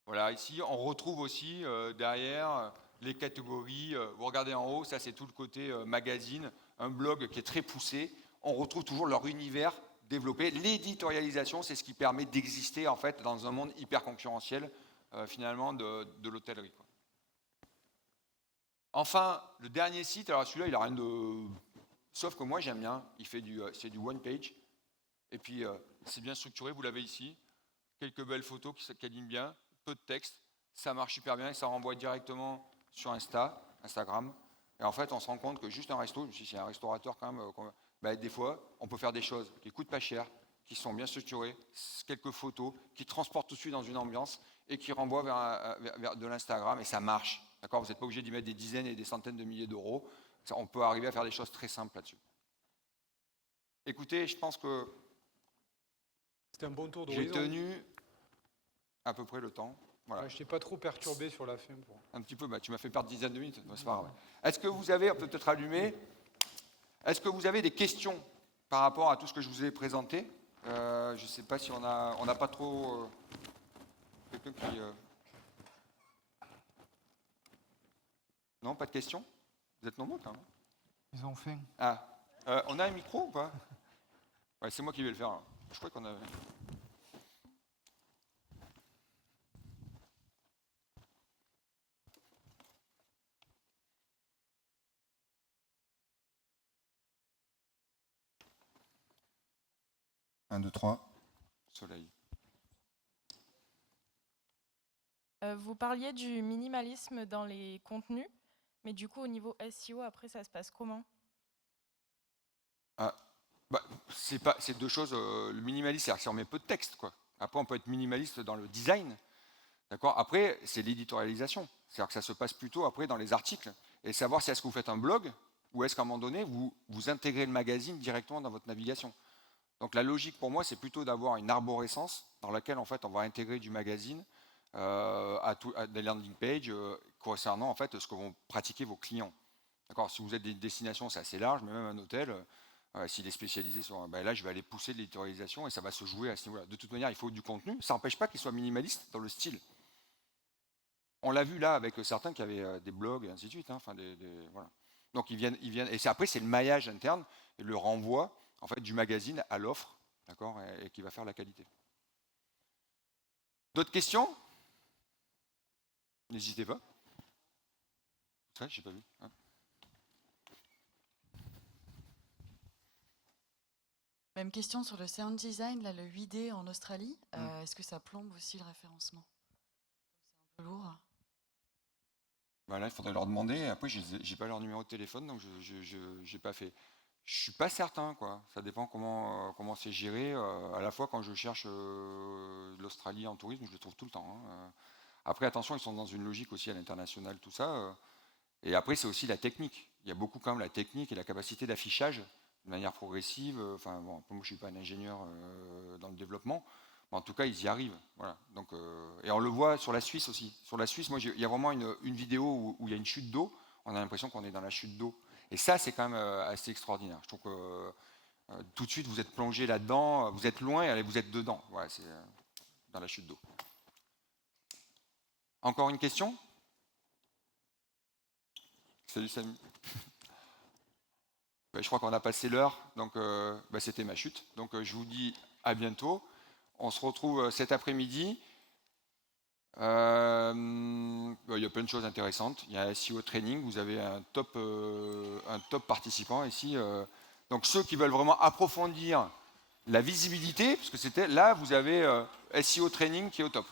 Voilà, ici, on retrouve aussi derrière les catégories. Vous regardez en haut, ça c'est tout le côté magazine, un blog qui est très poussé. On retrouve toujours leur univers développé. L'éditorialisation, c'est ce qui permet d'exister en fait dans un monde hyper concurrentiel finalement de l'hôtellerie, quoi. Enfin, le dernier site, alors celui-là, il n'a rien de... Sauf que moi, j'aime bien. C'est du one page. Et puis, c'est bien structuré, vous l'avez ici. Quelques belles photos qui alignent bien, peu de texte. Ça marche super bien et ça renvoie directement sur Instagram. Et en fait, on se rend compte que juste un resto, si c'est un restaurateur quand même, des fois, on peut faire des choses qui ne coûtent pas cher, qui sont bien structurées, quelques photos, qui transportent tout de suite dans une ambiance et qui renvoient vers de l'Instagram et ça marche. D'accord, vous n'êtes pas obligé d'y mettre des dizaines et des centaines de milliers d'euros. On peut arriver à faire des choses très simples là-dessus. Écoutez, je pense que c'était un bon tour d'horizon. J'ai tenu à peu près le temps. Voilà. Ouais, je t'ai pas trop perturbé sur la fin. Un petit peu, tu m'as fait perdre 10 de minutes. C'est pas grave. Est-ce que vous avez, on peut peut-être allumer, est-ce que vous avez des questions par rapport à tout ce que je vous ai présenté? Je ne sais pas si on n'a pas trop... quelqu'un qui... Non, pas de questions? Vous êtes nombreux quand même. Ils ont faim. Ah, on a un micro ou pas? Ouais, c'est moi qui vais le faire. Là. Je crois qu'on a... Un, deux, trois. Soleil. Vous parliez du minimalisme dans les contenus, mais du coup, au niveau SEO, après, ça se passe comment? C'est deux choses. Le minimalisme, c'est-à-dire que si on met peu de texte, quoi. Après, on peut être minimaliste dans le design. D'accord. Après, c'est l'éditorialisation. C'est-à-dire que ça se passe plutôt après dans les articles. Et savoir si est-ce que vous faites un blog ou est-ce qu'à un moment donné, vous intégrez le magazine directement dans votre navigation. Donc la logique pour moi, c'est plutôt d'avoir une arborescence dans laquelle en fait on va intégrer du magazine à des landing pages concernant en fait ce que vont pratiquer vos clients. D'accord. Si vous êtes des destinations, c'est assez large, mais même un hôtel, s'il est spécialisé sur, ben là je vais aller pousser de l'éditorialisation et ça va se jouer à ce niveau-là. De toute manière, il faut du contenu. Ça n'empêche pas qu'il soit minimaliste dans le style. On l'a vu là avec certains qui avaient des blogs et ainsi de suite. Hein, enfin voilà. Donc ils viennent, et après c'est le maillage interne et le renvoi en fait du magazine à l'offre, d'accord, et qui va faire la qualité. D'autres questions? N'hésitez pas. Ça, j'ai pas vu. Hein. Même question sur le sound design, là, le 8D en Australie. Est-ce que ça plombe aussi le référencement? C'est un peu lourd. Bah là, il faudrait leur demander. Après, j'ai pas leur numéro de téléphone, donc je n'ai pas fait. Je suis pas certain, quoi. Ça dépend comment c'est géré. À la fois, quand je cherche l'Australie en tourisme, je le trouve tout le temps. Hein. Après, attention, ils sont dans une logique aussi à l'international, tout ça. Et après, c'est aussi la technique. Il y a beaucoup quand même la technique et la capacité d'affichage de manière progressive. Enfin, bon, moi, je suis pas un ingénieur dans le développement. En tout cas, ils y arrivent. Voilà. Donc, et on le voit sur la Suisse aussi. Sur la Suisse, moi, il y a vraiment une vidéo où il y a une chute d'eau. On a l'impression qu'on est dans la chute d'eau. Et ça, c'est quand même assez extraordinaire. Je trouve que tout de suite, vous êtes plongé là-dedans. Vous êtes loin et allez, vous êtes dedans. Voilà, c'est dans la chute d'eau. Encore une question? Salut Samy. Je crois qu'on a passé l'heure. Donc, c'était ma chute. Donc, je vous dis à bientôt. On se retrouve cet après-midi. Il y a plein de choses intéressantes. Il y a un SEO training. Vous avez un top participant ici. Donc ceux qui veulent vraiment approfondir la visibilité, parce que là, vous avez SEO training qui est au top.